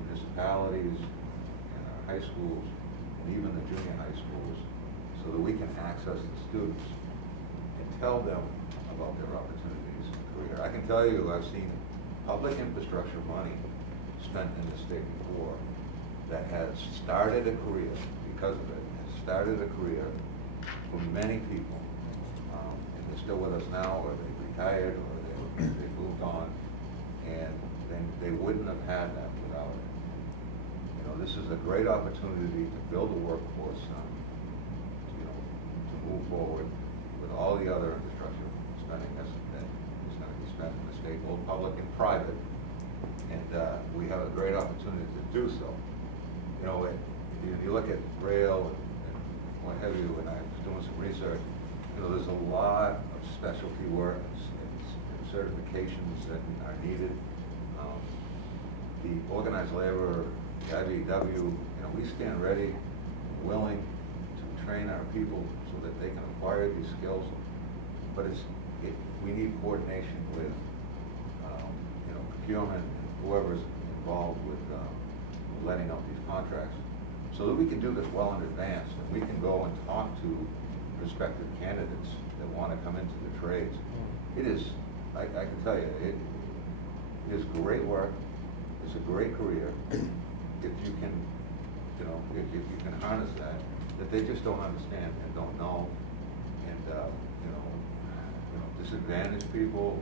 municipalities and our high schools and even the junior high schools, so that we can access the students and tell them about their opportunities in career. I can tell you, I've seen public infrastructure money spent in the state before that has started a career because of it, has started a career for many people. And they're still with us now, or they retired, or they moved on, and then they wouldn't have had that without it. This is a great opportunity to build a workforce, to move forward with all the other infrastructure spending that is going to be spent in the state, both public and private. And we have a great opportunity to do so. You look at rail and what have you, and I was doing some research, there's a lot of specialty work and certifications that are needed. The organized labor, the IBEW, we stand ready, willing to train our people so that they can acquire these skills. But we need coordination with, procurement and whoever's involved with letting out these contracts, so that we can do this well in advance, and we can go and talk to prospective candidates that want to come into the trades. It is, I can tell you, it is great work. It's a great career if you can, if you can harness that they just don't understand and don't know, and disadvantaged people,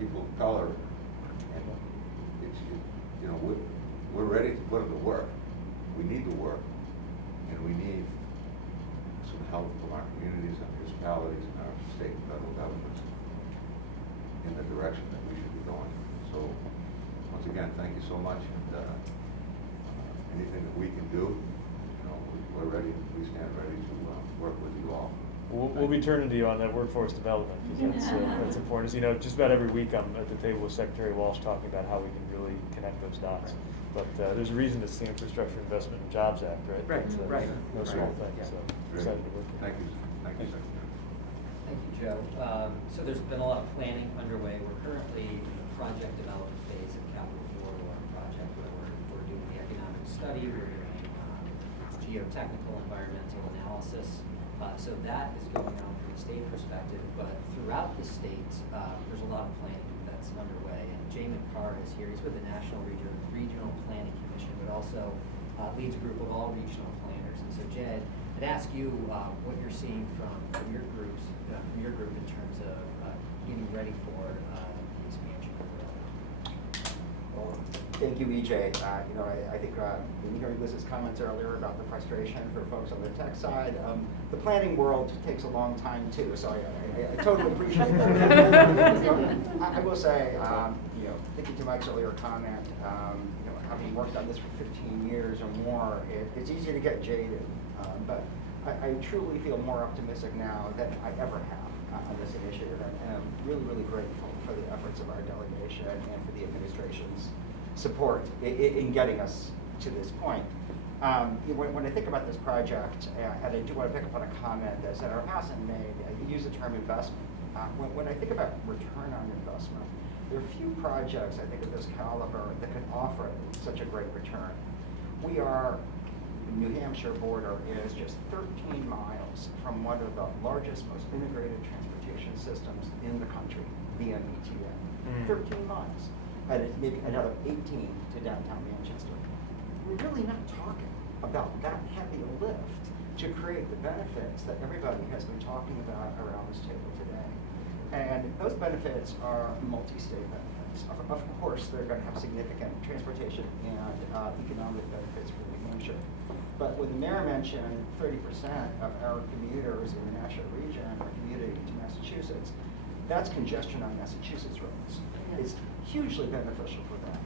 people of color, and it's we're ready to put it to work. We need the work, and we need some help from our communities and municipalities and our state and federal governments in the direction that we should be going. So, once again, thank you so much, and anything that we can do, we're ready, we stand ready to work with you all. Well, we'll be turning to you on that workforce development, because that's important. As you know, just about every week I'm at the table with Secretary Walsh talking about how we can really connect those dots. But there's a reason it's the Infrastructure Investment and Jobs Act, right? Right, It's, right. No small thing, Yeah. so Great. excited to work with you. Thank you, Secretary. Thank you, Joe. So there's been a lot of planning underway. We're currently in the project development phase of Capital Corridor project, where we're doing the economic study, we're doing geotechnical environmental analysis. So that is going on from a state perspective, but throughout the state, there's a lot of planning that's underway. And Jay McCarr is here. He's with the National Regional Planning Commission, but also leads a group of all regional planners. And so Jay, I'd ask you what you're seeing from your group in terms of getting ready for the expansion of the railroad. Well, thank you, EJ. I think in hearing Liz's comments earlier about the frustration for folks on the tech side, the planning world takes a long time too, so I totally appreciate that. I will say, thinking to Mike's earlier comment, having worked on this for 15 years or more, it's easy to get jaded, but I truly feel more optimistic now than I ever have on this initiative, and I'm really, really grateful for the efforts of our delegation and for the administration's support in getting us to this point. When I think about this project, and I do want to pick up on a comment that Senator Hassan made, you use the term investment. When I think about return on investment, there are few projects, I think, of this caliber that can offer such a great return. We are, the New Hampshire border is just 13 miles from one of the largest, most integrated transportation systems in the country, the MBTA. 13 miles. And it's maybe another 18 to downtown Manchester. We're really not talking about that heavy a lift to create the benefits that everybody has been talking about around this table today. And those benefits are multi-state benefits. Of course, they're going to have significant transportation and economic benefits for New Hampshire. But when the mayor mentioned 30% of our commuters in the Nashua region are commuting to Massachusetts, that's congestion on Massachusetts roads. It's hugely beneficial for them.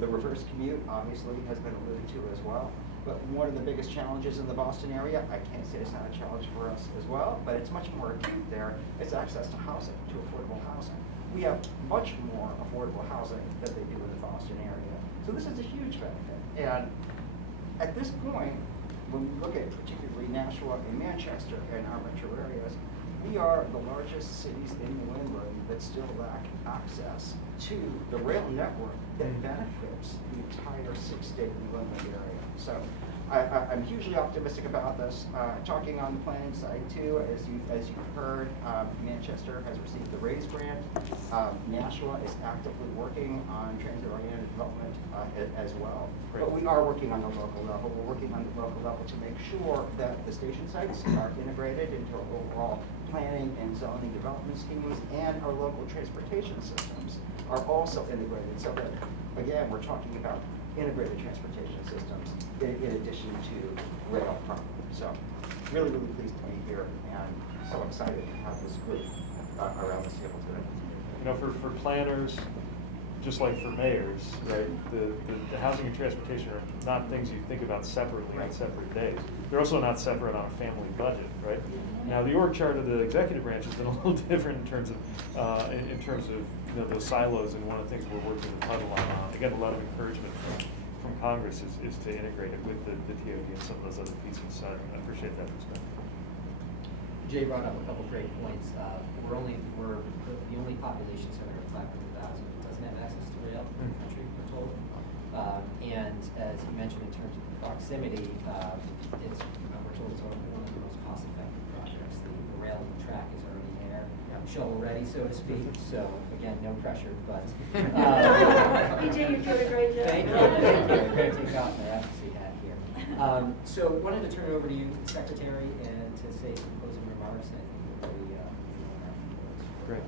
The reverse commute obviously has been alluded to as well. But one of the biggest challenges in the Boston area, I can't say it's not a challenge for us as well, but it's much more acute there, is access to housing, to affordable housing. We have much more affordable housing than they do in the Boston area. So this is a huge benefit. And at this point, when we look at particularly Nashua and Manchester and our metro areas, we are the largest cities in New England that still lack access to the rail network that benefits the entire six-state New England area. So I'm hugely optimistic about this. Talking on the planning side too, as you've heard, Manchester has received the RAISE grant. Nashua is actively working on transit-oriented development as well. Great. But we are working on the local level. We're working on the local level to make sure that the station sites are integrated into our overall planning and zoning development schemes, and our local transportation systems are also integrated, so that, again, we're talking about integrated transportation systems in addition to rail proper. So really, really pleased to be here and so excited to have this group around this table today. For planners, just like for mayors, right, the housing and transportation are not things you think about separately on separate days. They're also not separate on a family budget, right? Now, the org chart of the executive branch has been a little different in terms of those silos, and one of the things we're working with Huddle on. Again, a lot of encouragement from Congress is to integrate it with the TOD and some of those other pieces. So I appreciate that perspective. Jay brought up a couple great points. We're the only population center of 500,000 that doesn't have access to rail in the country, we're told. And as you mentioned, in terms of proximity, we're told it's one of the most cost-effective projects. The rail track is already there, shovel-ready, so to speak. So again, no pressure, but EJ, you're doing a great job. Thank you. I'm going to take off my advocacy hat here. So wanted to turn it over to you, Secretary, and to say some closing remarks. I think we're Great.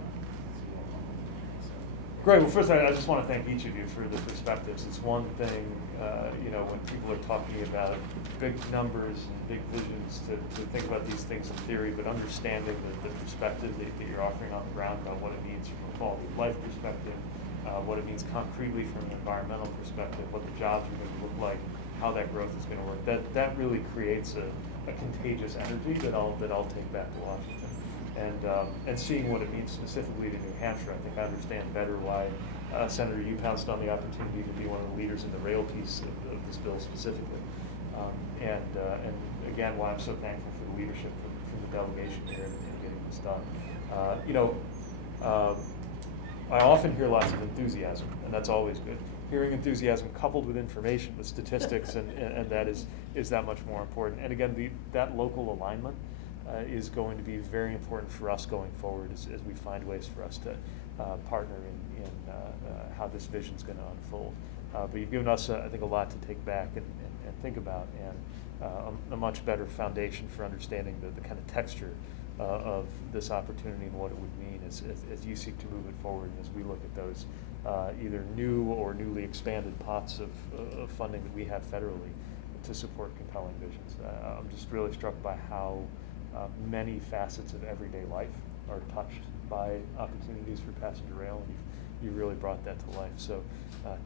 Great. Well, first, I just want to thank each of you for the perspectives. It's one thing, when people are talking about big numbers and big visions to think about these things in theory, but understanding the perspective that you're offering on the ground about what it means from a quality of life perspective, what it means concretely from an environmental perspective, what the jobs are going to look like, how that growth is going to work. That really creates a a contagious energy that I'll take back to Washington. And seeing what it means specifically to New Hampshire, I think I understand better why Senator, you pounced on the opportunity to be one of the leaders in the rail piece of this bill specifically. And again, why I'm so thankful for the leadership from the delegation here in getting this done. I often hear lots of enthusiasm, and that's always good. Hearing enthusiasm coupled with information, with statistics, and that is that much more important. And again, that local alignment is going to be very important for us going forward as we find ways for us to partner in how this vision is going to unfold. But you've given us, I think, a lot to take back and think about, and a much better foundation for understanding the kind of texture of this opportunity and what it would mean as you seek to move it forward, and as we look at those either new or newly expanded pots of funding that we have federally to support compelling visions. I'm just really struck by how many facets of everyday life are touched by opportunities for passenger rail, and you really brought that to life. So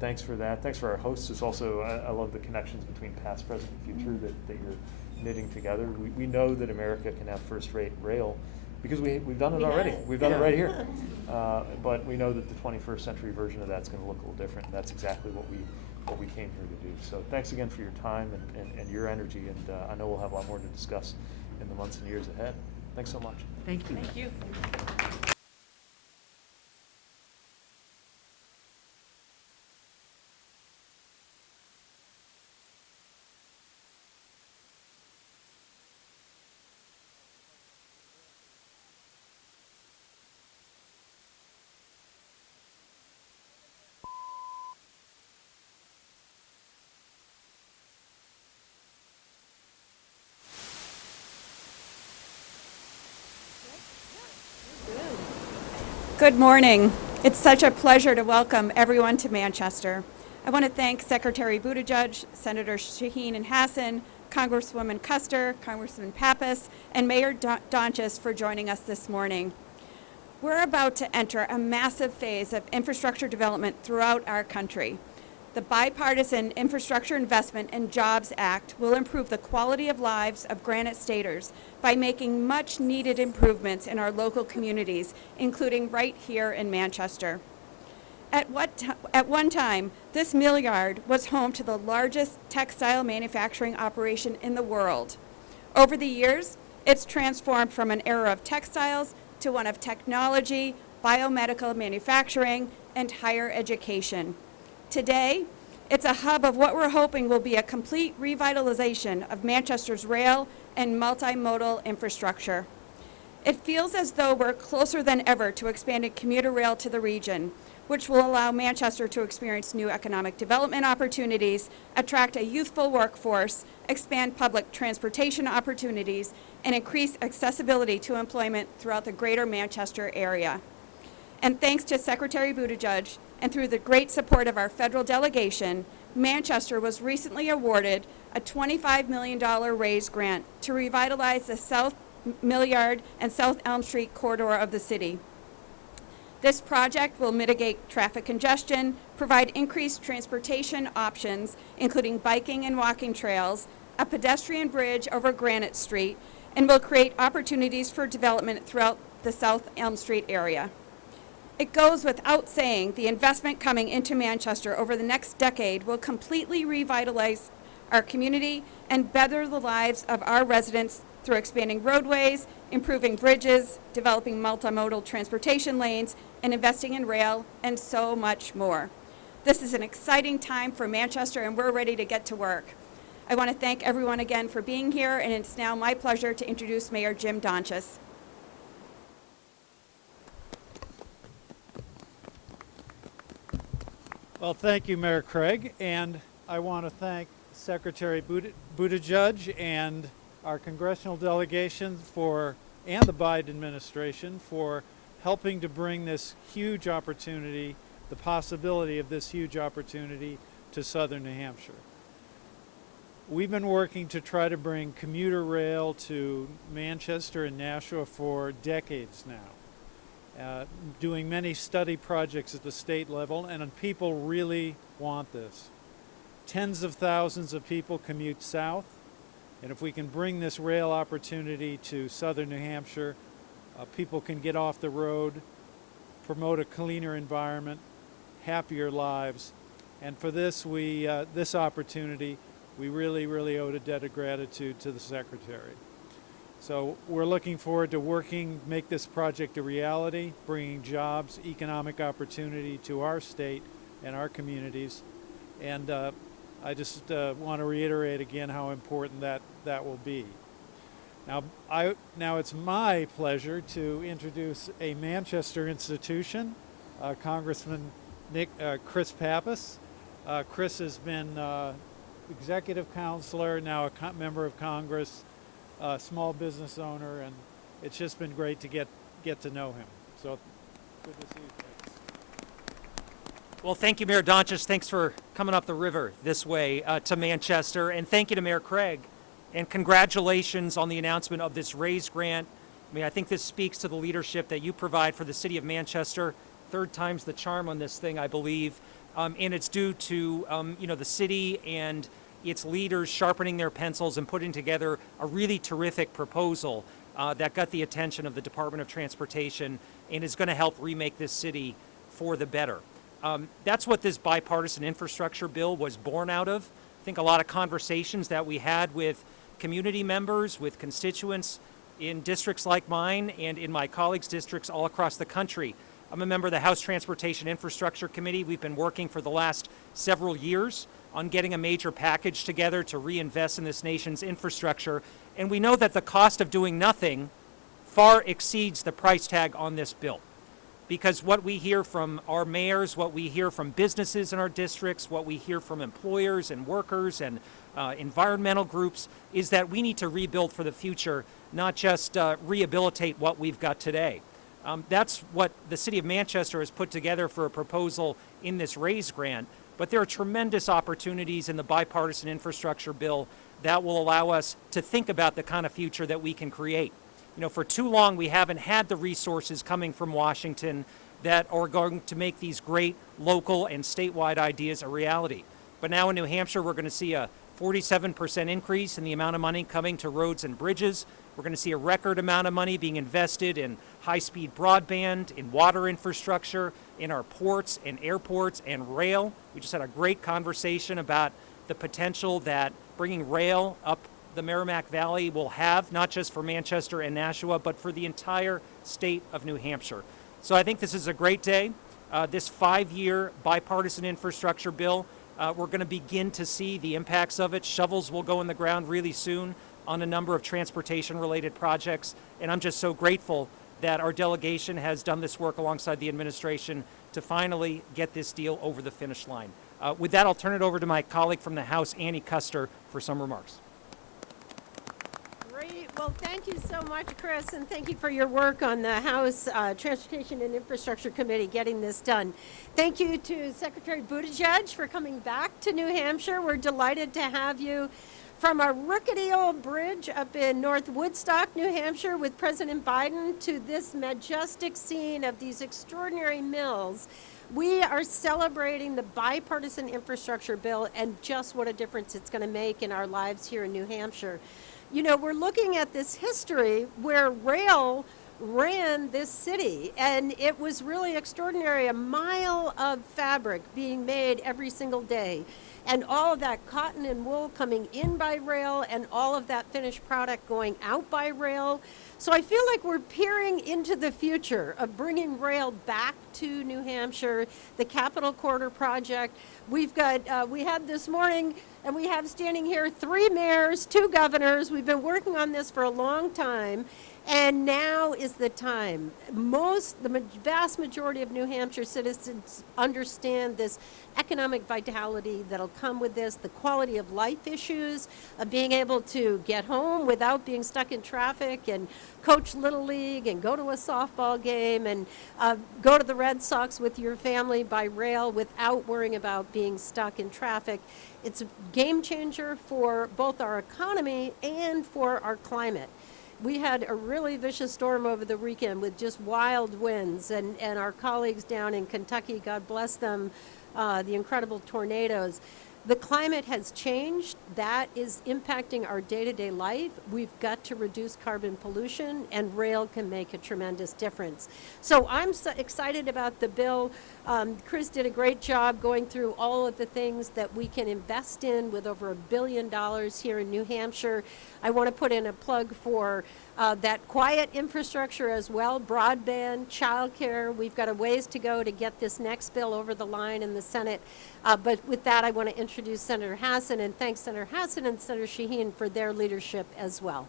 thanks for that. Thanks for our hosts. It's also, I love the connections between past, present, and future that you're knitting together. We know that America can have first-rate rail because we've done it already. We've done it right here. But we know that the 21st century version of that's going to look a little different, and that's exactly what we came here to do. So thanks again for your time and your energy, and I know we'll have a lot more to discuss in the months and years ahead. Thanks so much. Thank you. Thank you. Good morning. It's such a pleasure to welcome everyone to Manchester. I want to thank Secretary Buttigieg, Senator Shaheen and Hassan, Congresswoman Custer, Congressman Pappas, and Mayor Donches for joining us this morning. We're about to enter a massive phase of infrastructure development throughout our country. The Bipartisan Infrastructure Investment and Jobs Act will improve the quality of lives of Granite Staters by making much needed improvements in our local communities, including right here in Manchester. At one time, this mill yard was home to the largest textile manufacturing operation in the world. Over the years, it's transformed from an era of textiles to one of technology, biomedical manufacturing, and higher education. Today, it's a hub of what we're hoping will be a complete revitalization of Manchester's rail and multimodal infrastructure. It feels as though we're closer than ever to expanding commuter rail to the region, which will allow Manchester to experience new economic development opportunities, attract a youthful workforce, expand public transportation opportunities, and increase accessibility to employment throughout the greater Manchester area. And thanks to Secretary Buttigieg, and through the great support of our federal delegation, Manchester was recently awarded a $25 million raise grant to revitalize the South Millyard and South Elm Street corridor of the city. This project will mitigate traffic congestion, provide increased transportation options, including biking and walking trails, a pedestrian bridge over Granite Street, and will create opportunities for development throughout the South Elm Street area. It goes without saying the investment coming into Manchester over the next decade will completely revitalize our community and better the lives of our residents through expanding roadways, improving bridges, developing multimodal transportation lanes, and investing in rail, and so much more. This is an exciting time for Manchester, and we're ready to get to work. I want to thank everyone again for being here, and it's now my pleasure to introduce Mayor Jim Donches. Well, thank you, Mayor Craig, and I want to thank Secretary Buttigieg and our congressional delegation and the Biden administration for helping to bring this huge opportunity, the possibility of this huge opportunity to southern New Hampshire. We've been working to try to bring commuter rail to Manchester and Nashua for decades now. Doing many study projects at the state level, and people really want this. Tens of thousands of people commute south, And if we can bring this rail opportunity to southern New Hampshire, people can get off the road, promote a cleaner environment, happier lives. And for this, this opportunity, we really, really owe a debt of gratitude to the Secretary. So we're looking forward to working, make this project a reality, bringing jobs, economic opportunity to our state and our communities. And I just want to reiterate again how important that will be. Now it's my pleasure to introduce a Manchester institution, Congressman Chris Pappas. Chris has been executive counselor, now a member of Congress, small business owner, and it's just been great to get to know him. So good to see you, Chris. Well, thank you, Mayor Donchis. Thanks for coming up the river this way to Manchester, and thank you to Mayor Craig. And congratulations on the announcement of this RAISE grant. I mean, I think this speaks to the leadership that you provide for the city of Manchester. Third time's the charm on this thing, I believe. And it's due to the city and its leaders sharpening their pencils and putting together a really terrific proposal that got the attention of the Department of Transportation and is going to help remake this city for the better. That's what this bipartisan infrastructure bill was born out of. I think a lot of conversations that we had with community members, with constituents in districts like mine and in my colleagues' districts all across the country. I'm a member of the House Transportation Infrastructure Committee. We've been working for the last several years on getting a major package together to reinvest in this nation's infrastructure. And we know that the cost of doing nothing far exceeds the price tag on this bill. Because what we hear from our mayors, what we hear from businesses in our districts, what we hear from employers and workers and environmental groups is that we need to rebuild for the future, not just rehabilitate what we've got today. That's what the City of Manchester has put together for a proposal in this RAISE grant, but there are tremendous opportunities in the bipartisan infrastructure bill that will allow us to think about the kind of future that we can create. You know, for too long we haven't had the resources coming from Washington that are going to make these great local and statewide ideas a reality. But now in New Hampshire we're going to see a 47% increase in the amount of money coming to roads and bridges. We're going to see a record amount of money being invested in high-speed broadband, in water infrastructure, in our ports and airports and rail. We just had a great conversation about the potential that bringing rail up the Merrimack Valley will have, not just for Manchester and Nashua, but for the entire state of New Hampshire. So I think this is a great day. This 5-year bipartisan infrastructure bill, we're going to begin to see the impacts of it. Shovels will go in the ground really soon on a number of transportation-related projects, and I'm just so grateful that our delegation has done this work alongside the administration to finally get this deal over the finish line. With that, I'll turn it over to my colleague from the House, Annie Custer, for some remarks. Great. Well, thank you so much, Chris, and thank you for your work on the House Transportation and Infrastructure Committee getting this done. Thank you to Secretary Buttigieg for coming back to New Hampshire. We're delighted to have you from a rickety old bridge up in North Woodstock, New Hampshire, with President Biden to this majestic scene of these extraordinary mills. We are celebrating the bipartisan infrastructure bill and just what a difference it's going to make in our lives here in New Hampshire. You know, we're looking at this history where rail ran this city, and it was really extraordinary. A mile of fabric being made every single day, and all of that cotton and wool coming in by rail, and all of that finished product going out by rail. So I feel like we're peering into the future of bringing rail back to New Hampshire, the Capitol Corridor project. We've got, we had this morning, and we have standing here 3 mayors, 2 governors. We've been working on this for a long time, and now is the time. The vast majority of New Hampshire citizens understand this economic vitality that'll come with this, the quality of life issues of being able to get home without being stuck in traffic and coach Little League and go to a softball game and go to the Red Sox with your family by rail without worrying about being stuck in traffic. It's a game changer for both our economy and for our climate. We had a really vicious storm over the weekend with just wild winds, and our colleagues down in Kentucky, God bless them, the incredible tornadoes. The climate has changed. That is impacting our day-to-day life. We've got to reduce carbon pollution, and rail can make a tremendous difference. So I'm so excited about the bill. Chris did a great job going through all of the things that we can invest in with over $1 billion here in New Hampshire. I want to put in a plug for that quiet infrastructure as well, broadband, childcare. We've got a ways to go to get this next bill over the line in the Senate. But with that, I want to introduce Senator Hassan and thank Senator Hassan and Senator Shaheen for their leadership as well.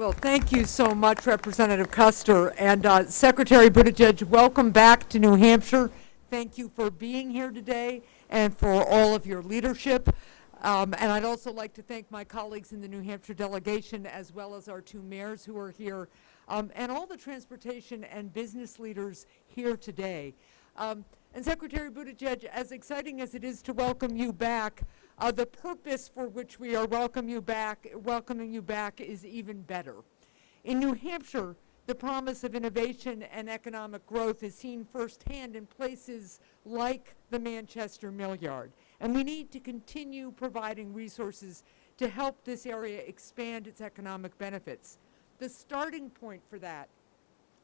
Well, thank you so much, Representative Custer. And Secretary Buttigieg, welcome back to New Hampshire. Thank you for being here today and for all of your leadership. And I'd also like to thank my colleagues in the New Hampshire delegation, as well as our two mayors who are here, and all the transportation and business leaders here today. And Secretary Buttigieg, as exciting as it is to welcome you back, the purpose for which we are welcoming you back is even better. In New Hampshire, the promise of innovation and economic growth is seen firsthand in places like the Manchester Mill Yard. And we need to continue providing resources to help this area expand its economic benefits. The starting point for that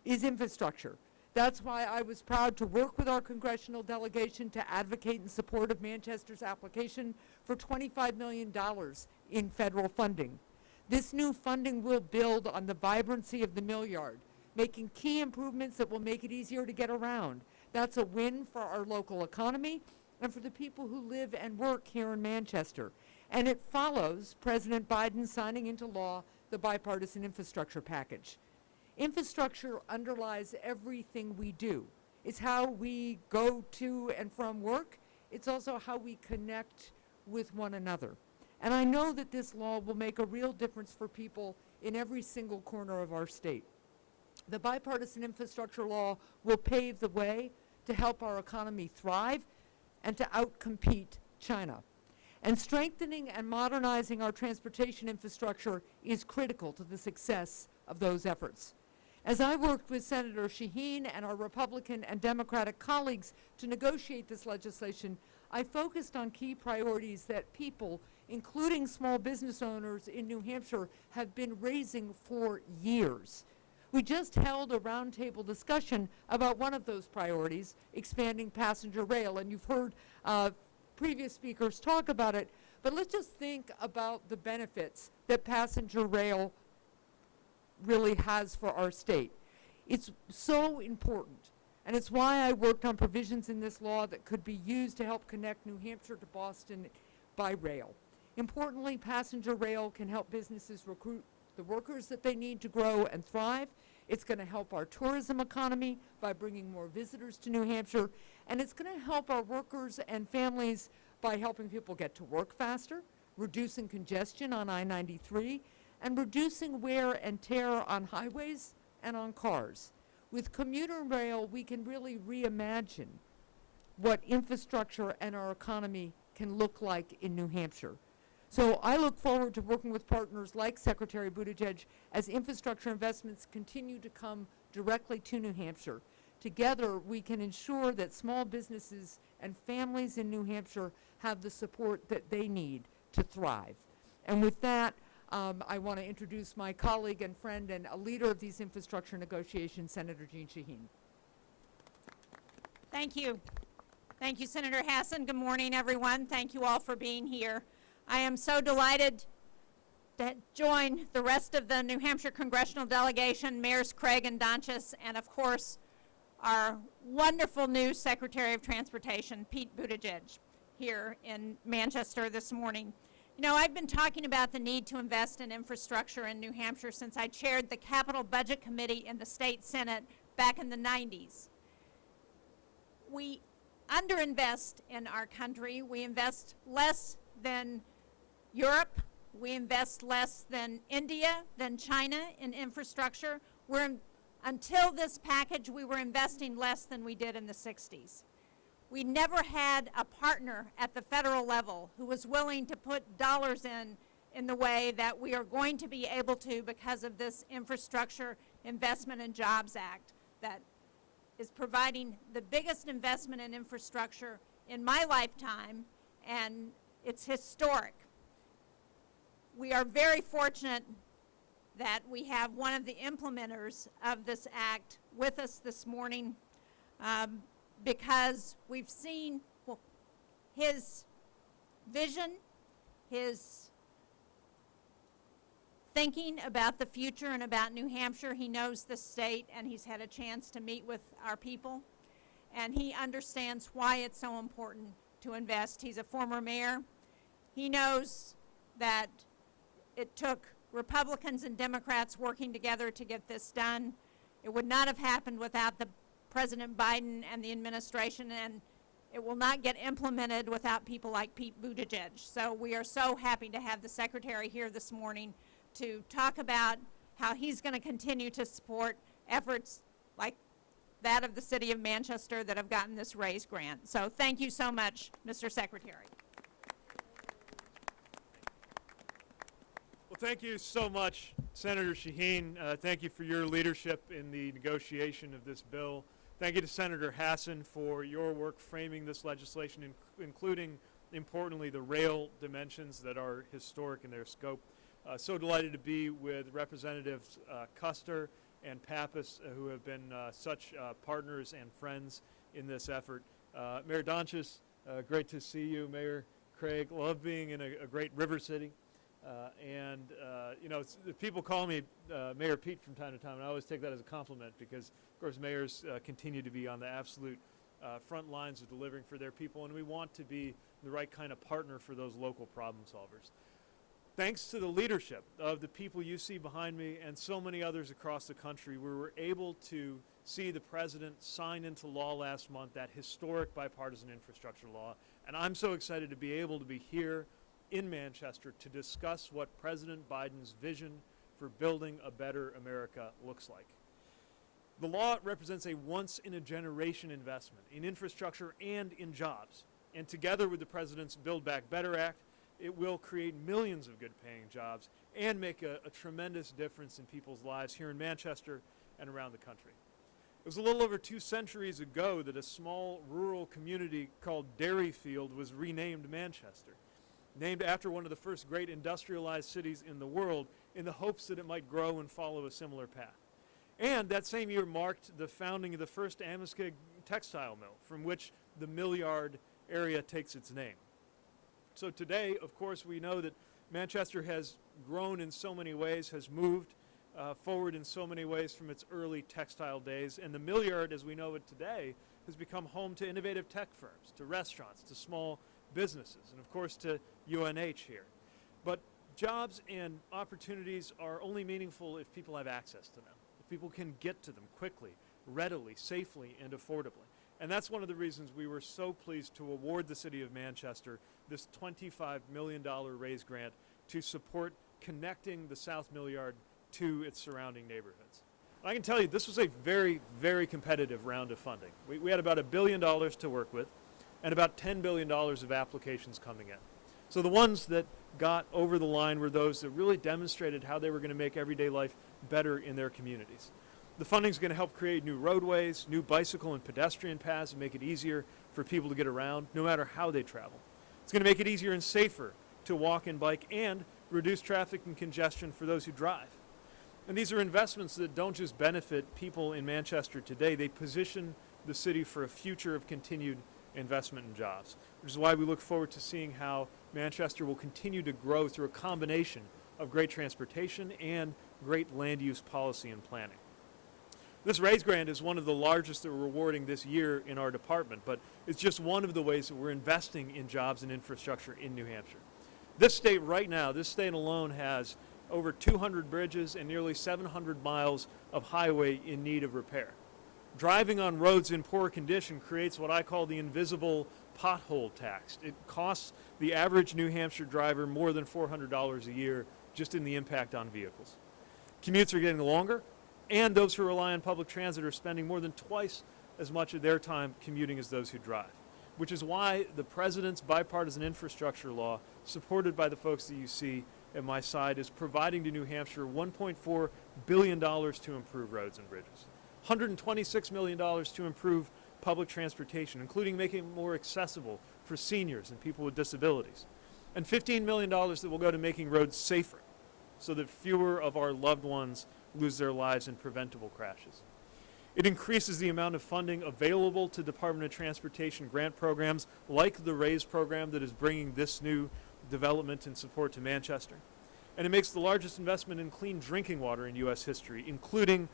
is infrastructure. That's why I was proud to work with our congressional delegation to advocate in support of Manchester's application for $25 million in federal funding. This new funding will build on the vibrancy of the Mill Yard, making key improvements that will make it easier to get around. That's a win for our local economy and for the people who live and work here in Manchester. And it follows President Biden signing into law the Bipartisan Infrastructure Package. Infrastructure underlies everything we do. It's how we go to and from work. It's also how we connect with one another. And I know that this law will make a real difference for people in every single corner of our state. The Bipartisan Infrastructure Law will pave the way to help our economy thrive and to outcompete China. And strengthening and modernizing our transportation infrastructure is critical to the success of those efforts. As I worked with Senator Shaheen and our Republican and Democratic colleagues to negotiate this legislation, I focused on key priorities that people, including small business owners in New Hampshire, have been raising for years. We just held a roundtable discussion about one of those priorities, expanding passenger rail, and you've heard previous speakers talk about it, but let's just think about the benefits that passenger rail really has for our state. It's so important, and it's why I worked on provisions in this law that could be used to help connect New Hampshire to Boston by rail. Importantly, passenger rail can help businesses recruit the workers that they need to grow and thrive. It's going to help our tourism economy by bringing more visitors to New Hampshire, and it's going to help our workers and families by helping people get to work faster, reducing congestion on I-93, and reducing wear and tear on highways and on cars. With commuter rail, we can really reimagine what infrastructure and our economy can look like in New Hampshire. So I look forward to working with partners like Secretary Buttigieg as infrastructure investments continue to come directly to New Hampshire. Together, we can ensure that small businesses and families in New Hampshire have the support that they need to thrive. And with that, I want to introduce my colleague and friend and a leader of these infrastructure negotiations, Senator Jean Shaheen. Thank you. Thank you, Senator Hassan. Good morning, everyone. Thank you all for being here. I am so delighted to join the rest of the New Hampshire congressional delegation, Mayors Craig and Donches, and of course, our wonderful new Secretary of Transportation, Pete Buttigieg, here in Manchester this morning. You know, I've been talking about the need to invest in infrastructure in New Hampshire since I chaired the Capital Budget Committee in the State Senate back in the 90s. We underinvest in our country. We invest less than Europe. We invest less than India, than China in infrastructure. Until this package, we were investing less than we did in the 60s. We never had a partner at the federal level who was willing to put dollars in the way that we are going to be able to because of this Infrastructure Investment and Jobs Act that is providing the biggest investment in infrastructure in my lifetime, and it's historic. We are very fortunate that we have one of the implementers of this act with us this morning, because we've seen his vision, his thinking about the future and about New Hampshire. He knows the state, and he's had a chance to meet with our people, and he understands why it's so important to invest. He's a former mayor. He knows that it took Republicans and Democrats working together to get this done. It would not have happened without the President Biden and the administration, and it will not get implemented without people like Pete Buttigieg. So we are so happy to have the Secretary here this morning to talk about how he's going to continue to support efforts like that of the City of Manchester that have gotten this RAISE grant. So thank you so much, Mr. Secretary. Well, thank you so much, Senator Shaheen. Thank you for your leadership in the negotiation of this bill. Thank you to Senator Hassan for your work framing this legislation, including, importantly, the rail dimensions that are historic in their scope. So delighted to be with Representatives Custer and Pappas, who have been such partners and friends in this effort. Mayor Donches, great to see you. Mayor Craig, love being in a great river city. You know, people call me Mayor Pete from time to time, and I always take that as a compliment because, of course, mayors continue to be on the absolute front lines of delivering for their people, and we want to be the right kind of partner for those local problem solvers. Thanks to the leadership of the people you see behind me and so many others across the country, we were able to see the President sign into law last month that historic bipartisan infrastructure law, and I'm so excited to be able to be here in Manchester to discuss what President Biden's vision for building a better America looks like. The law represents a once-in-a-generation investment in infrastructure and in jobs, and together with the President's Build Back Better Act, it will create millions of good-paying jobs and make a tremendous difference in people's lives here in Manchester and around the country. It was a little over 2 centuries ago that a small rural community called Dairyfield was renamed Manchester, named after one of the first great industrialized cities in the world in the hopes that it might grow and follow a similar path. And that same year marked the founding of the first Amoskeag textile mill, from which the mill yard area takes its name. So today, of course, we know that Manchester has grown in so many ways, has moved forward in so many ways from its early textile days, and the mill yard, as we know it today, has become home to innovative tech firms, to restaurants, to small businesses, and of course to UNH here. But jobs and opportunities are only meaningful if people have access to them, if people can get to them quickly, readily, safely, and affordably. And that's one of the reasons we were so pleased to award the City of Manchester this $25 million RAISE grant to support connecting the South Mill Yard to its surrounding neighborhoods. I can tell you this was a very, very competitive round of funding. We had about $1 billion to work with and about $10 billion of applications coming in. So the ones that got over the line were those that really demonstrated how they were going to make everyday life better in their communities. The funding is going to help create new roadways, new bicycle and pedestrian paths, and make it easier for people to get around no matter how they travel. It's going to make it easier and safer to walk and bike and reduce traffic and congestion for those who drive. And these are investments that don't just benefit people in Manchester today, they position the city for a future of continued investment in jobs, which is why we look forward to seeing how Manchester will continue to grow through a combination of great transportation and great land use policy and planning. This RAISE grant is one of the largest that we're awarding this year in our department, but it's just one of the ways that we're investing in jobs and infrastructure in New Hampshire. This state right now, this state alone has over 200 bridges and nearly 700 miles of highway in need of repair. Driving on roads in poor condition creates what I call the Invisible Pothole Tax. It costs the average New Hampshire driver more than $400 a year just in the impact on vehicles. Commutes are getting longer, and those who rely on public transit are spending more than twice as much of their time commuting as those who drive, which is why the President's Bipartisan Infrastructure Law, supported by the folks that you see at my side, is providing to New Hampshire $1.4 billion to improve roads and bridges, $126 million to improve public transportation, including making it more accessible for seniors and people with disabilities. And $15 million that will go to making roads safer so that fewer of our loved ones lose their lives in preventable crashes. It increases the amount of funding available to Department of Transportation grant programs like the RAISE program that is bringing this new development and support to Manchester. And it makes the largest investment in clean drinking water in U.S. history, including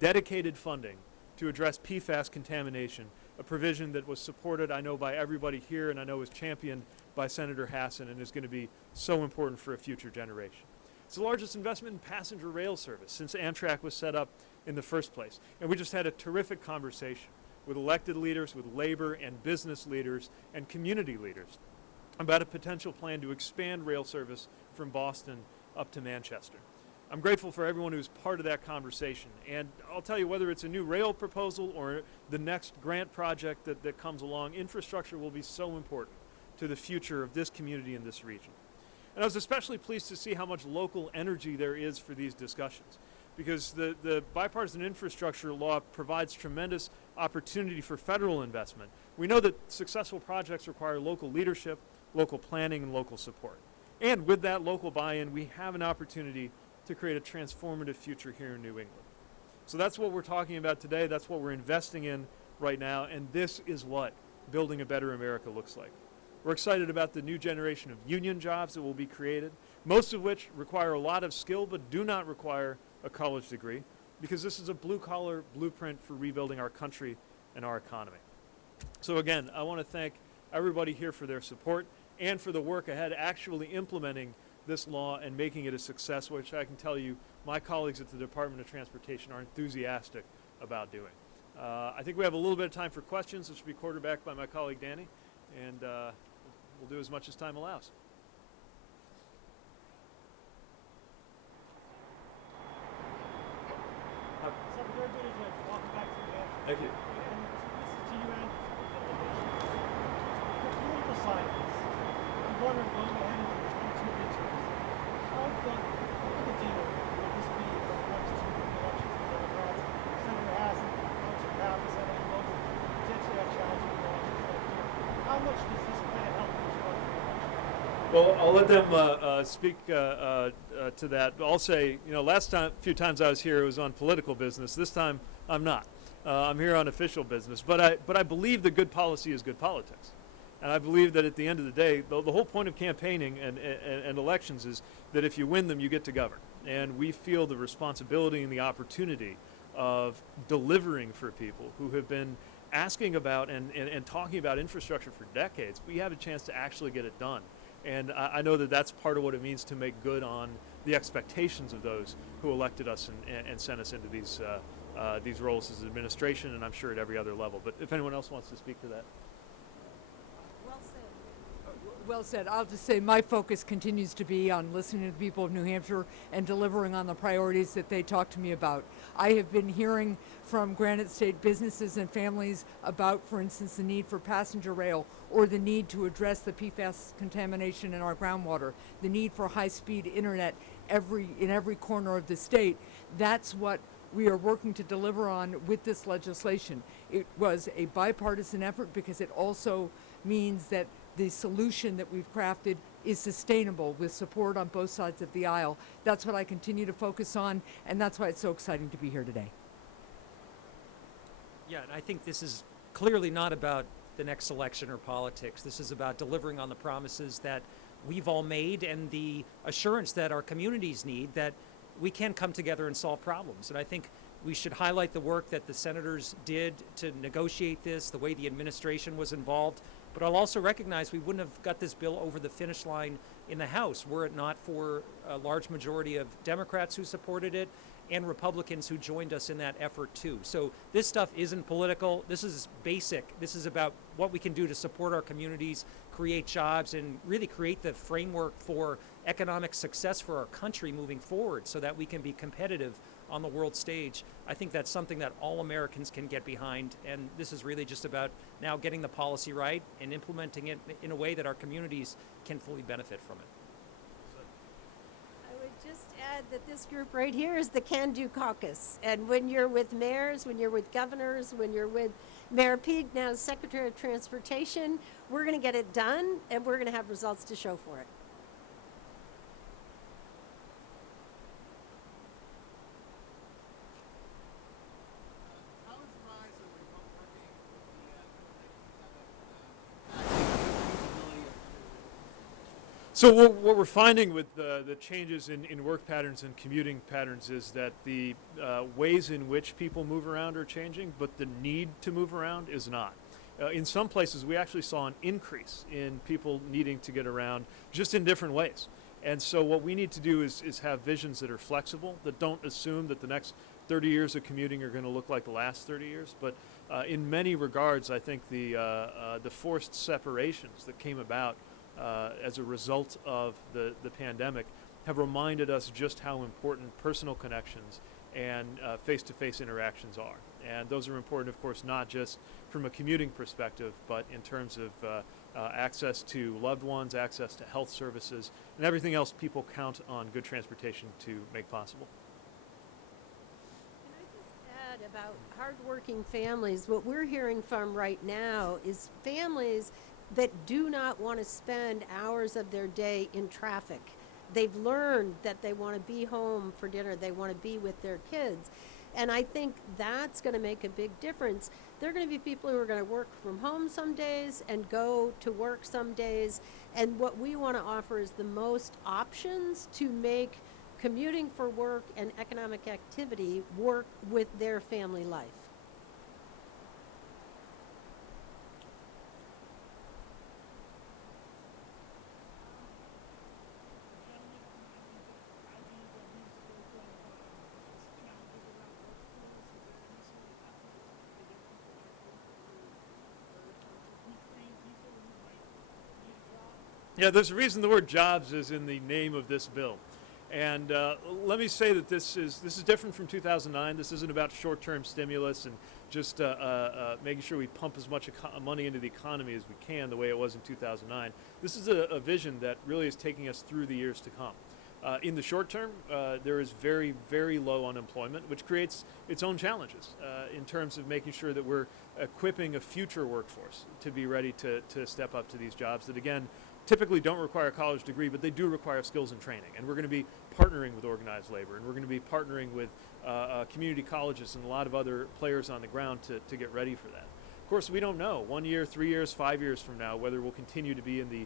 dedicated funding to address PFAS contamination, a provision that was supported, I know, by everybody here, and I know was championed by Senator Hassan, and is going to be so important for a future generation. It's the largest investment in passenger rail service since Amtrak was set up in the first place. And we just had a terrific conversation with elected leaders, with labor and business leaders and community leaders about a potential plan to expand rail service from Boston up to Manchester. I'm grateful for everyone who's part of that conversation. And I'll tell you, whether it's a new rail proposal or the next grant project that comes along, infrastructure will be so important to the future of this community and this region. And I was especially pleased to see how much local energy there is for these discussions, because the Bipartisan Infrastructure Law provides tremendous opportunity for federal investment. We know that successful projects require local leadership, local planning, and local support. And with that local buy-in, we have an opportunity to create a transformative future here in New England. So that's what we're talking about today. That's what we're investing in right now. And this is what building a better America looks like. We're excited about the new generation of union jobs that will be created, most of which require a lot of skill but do not require a college degree, because this is a blue-collar blueprint for rebuilding our country and our economy. So again, I want to thank everybody here for their support and for the work ahead actually implementing this law and making it a success, which I can tell you my colleagues at the Department of Transportation are enthusiastic about doing. I think we have a little bit of time for questions, which will be quarterbacked by my colleague Danny, and we'll do as much as time allows. Secretary Buttigieg, welcome back to the Thank you. And this is to you and the political side of this. I'm wondering, going ahead into the 22 midterms, how big of a deal will this be when it comes to the election for Democrats? Senator Hassan, Congressman Pappas, and any folks potentially have challenging the election right here. How much does this plan help you as well for the election? Well, I'll let them speak to that. I'll say, last few times I was here, it was on political business. This time, I'm not. I'm here on official business. But I believe that good policy is good politics. And I believe that at the end of the day, the whole point of campaigning and elections is that if you win them, you get to govern. And we feel the responsibility and the opportunity of delivering for people who have been asking about and talking about infrastructure for decades. We have a chance to actually get it done. And I know that that's part of what it means to make good on the expectations of those who elected us and sent us into these roles as administration, and I'm sure at every other level. But if anyone else wants to speak to that. Well said. I'll just say my focus continues to be on listening to the people of New Hampshire and delivering on the priorities that they talk to me about. I have been hearing from Granite State businesses and families about, for instance, the need for passenger rail or the need to address the PFAS contamination in our groundwater, the need for high-speed internet in every corner of the state. That's what we are working to deliver on with this legislation. It was a bipartisan effort because it also means that the solution that we've crafted is sustainable with support on both sides of the aisle. That's what I continue to focus on, and that's why it's so exciting to be here today. Yeah, and I think this is clearly not about the next election or politics. This is about delivering on the promises that we've all made and the assurance that our communities need that we can come together and solve problems. And I think we should highlight the work that the senators did to negotiate this, the way the administration was involved. But I'll also recognize we wouldn't have got this bill over the finish line in the House were it not for a large majority of Democrats who supported it and Republicans who joined us in that effort too. So this stuff isn't political. This is basic. This is about what we can do to support our communities, create jobs, and really create the framework for economic success for our country moving forward so that we can be competitive on the world stage. I think that's something that all Americans can get behind, and this is really just about now getting the policy right and implementing it in a way that our communities can fully benefit from it. I would just add said that this group right here is the Can-Do Caucus. And when you're with mayors, when you're with governors, when you're with Mayor Pete, now as Secretary of Transportation, we're going to get it done, and we're going to have results to show for it. So what we're finding with the changes in work patterns and commuting patterns is that the ways in which people move around are changing, but the need to move around is not. In some places, we actually saw an increase in people needing to get around just in different ways. And so what we need to do is have visions that are flexible, that don't assume that the next 30 years of commuting are going to look like the last 30 years. But in many regards, I think the forced separations that came about as a result of the pandemic have reminded us just how important personal connections and face-to-face interactions are. And those are important, of course, not just from a commuting perspective, but in terms of access to loved ones, access to health services, and everything else people count on good transportation to make possible. Can I just add about hardworking families? What we're hearing from right now is families that do not want to spend hours of their day in traffic. They've learned that they want to be home for dinner, they want to be with their kids. And I think that's going to make a big difference. There are going to be people who are going to work from home some days and go to work some days. And what we want to offer is the most options to make commuting for work and economic activity work with their family life. Yeah, there's a reason the word jobs is in the name of this bill. And let me say that this is different from 2009. This isn't about short-term stimulus and just making sure we pump as much money into the economy as we can the way it was in 2009. This is a vision that really is taking us through the years to come. In the short term, there is very, very low unemployment, which creates its own challenges in terms of making sure that we're equipping a future workforce to be ready to step up to these jobs that, again, typically don't require a college degree, but they do require skills and training. And we're going to be partnering with organized labor, and we're going to be partnering with community colleges and a lot of other players on the ground to get ready for that. Of course, we don't know 1 year, 3 years, 5 years from now whether we'll continue to be in the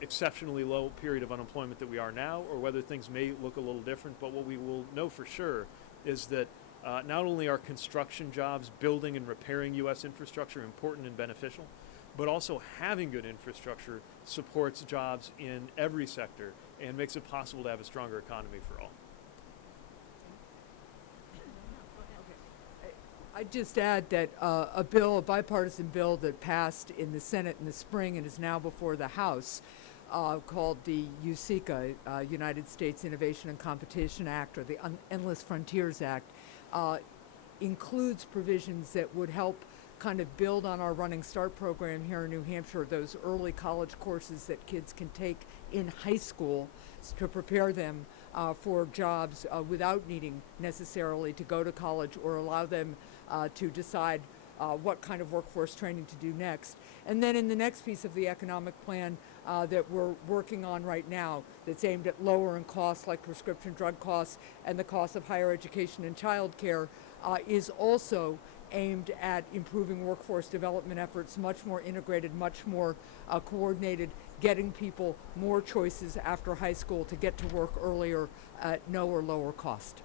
exceptionally low period of unemployment that we are now, or whether things may look a little different. But what we will know for sure is that not only are construction jobs, building and repairing U.S. infrastructure important and beneficial, but also having good infrastructure supports jobs in every sector and makes it possible to have a stronger economy for all. I'd just add that a bipartisan bill that passed in the Senate in the spring and is now before the House, called the USICA, United States Innovation and Competition Act, or the Endless Frontiers Act, includes provisions that would help kind of build on our Running Start program here in New Hampshire, those early college courses that kids can take in high school to prepare them for jobs without needing necessarily to go to college, or allow them to decide what kind of workforce training to do next. And then in the next piece of the economic plan that we're working on right now, that's aimed at lowering costs like prescription drug costs and the cost of higher education and childcare, is also aimed at improving workforce development efforts, much more integrated, much more coordinated, getting people more choices after high school to get to work earlier at no or lower cost.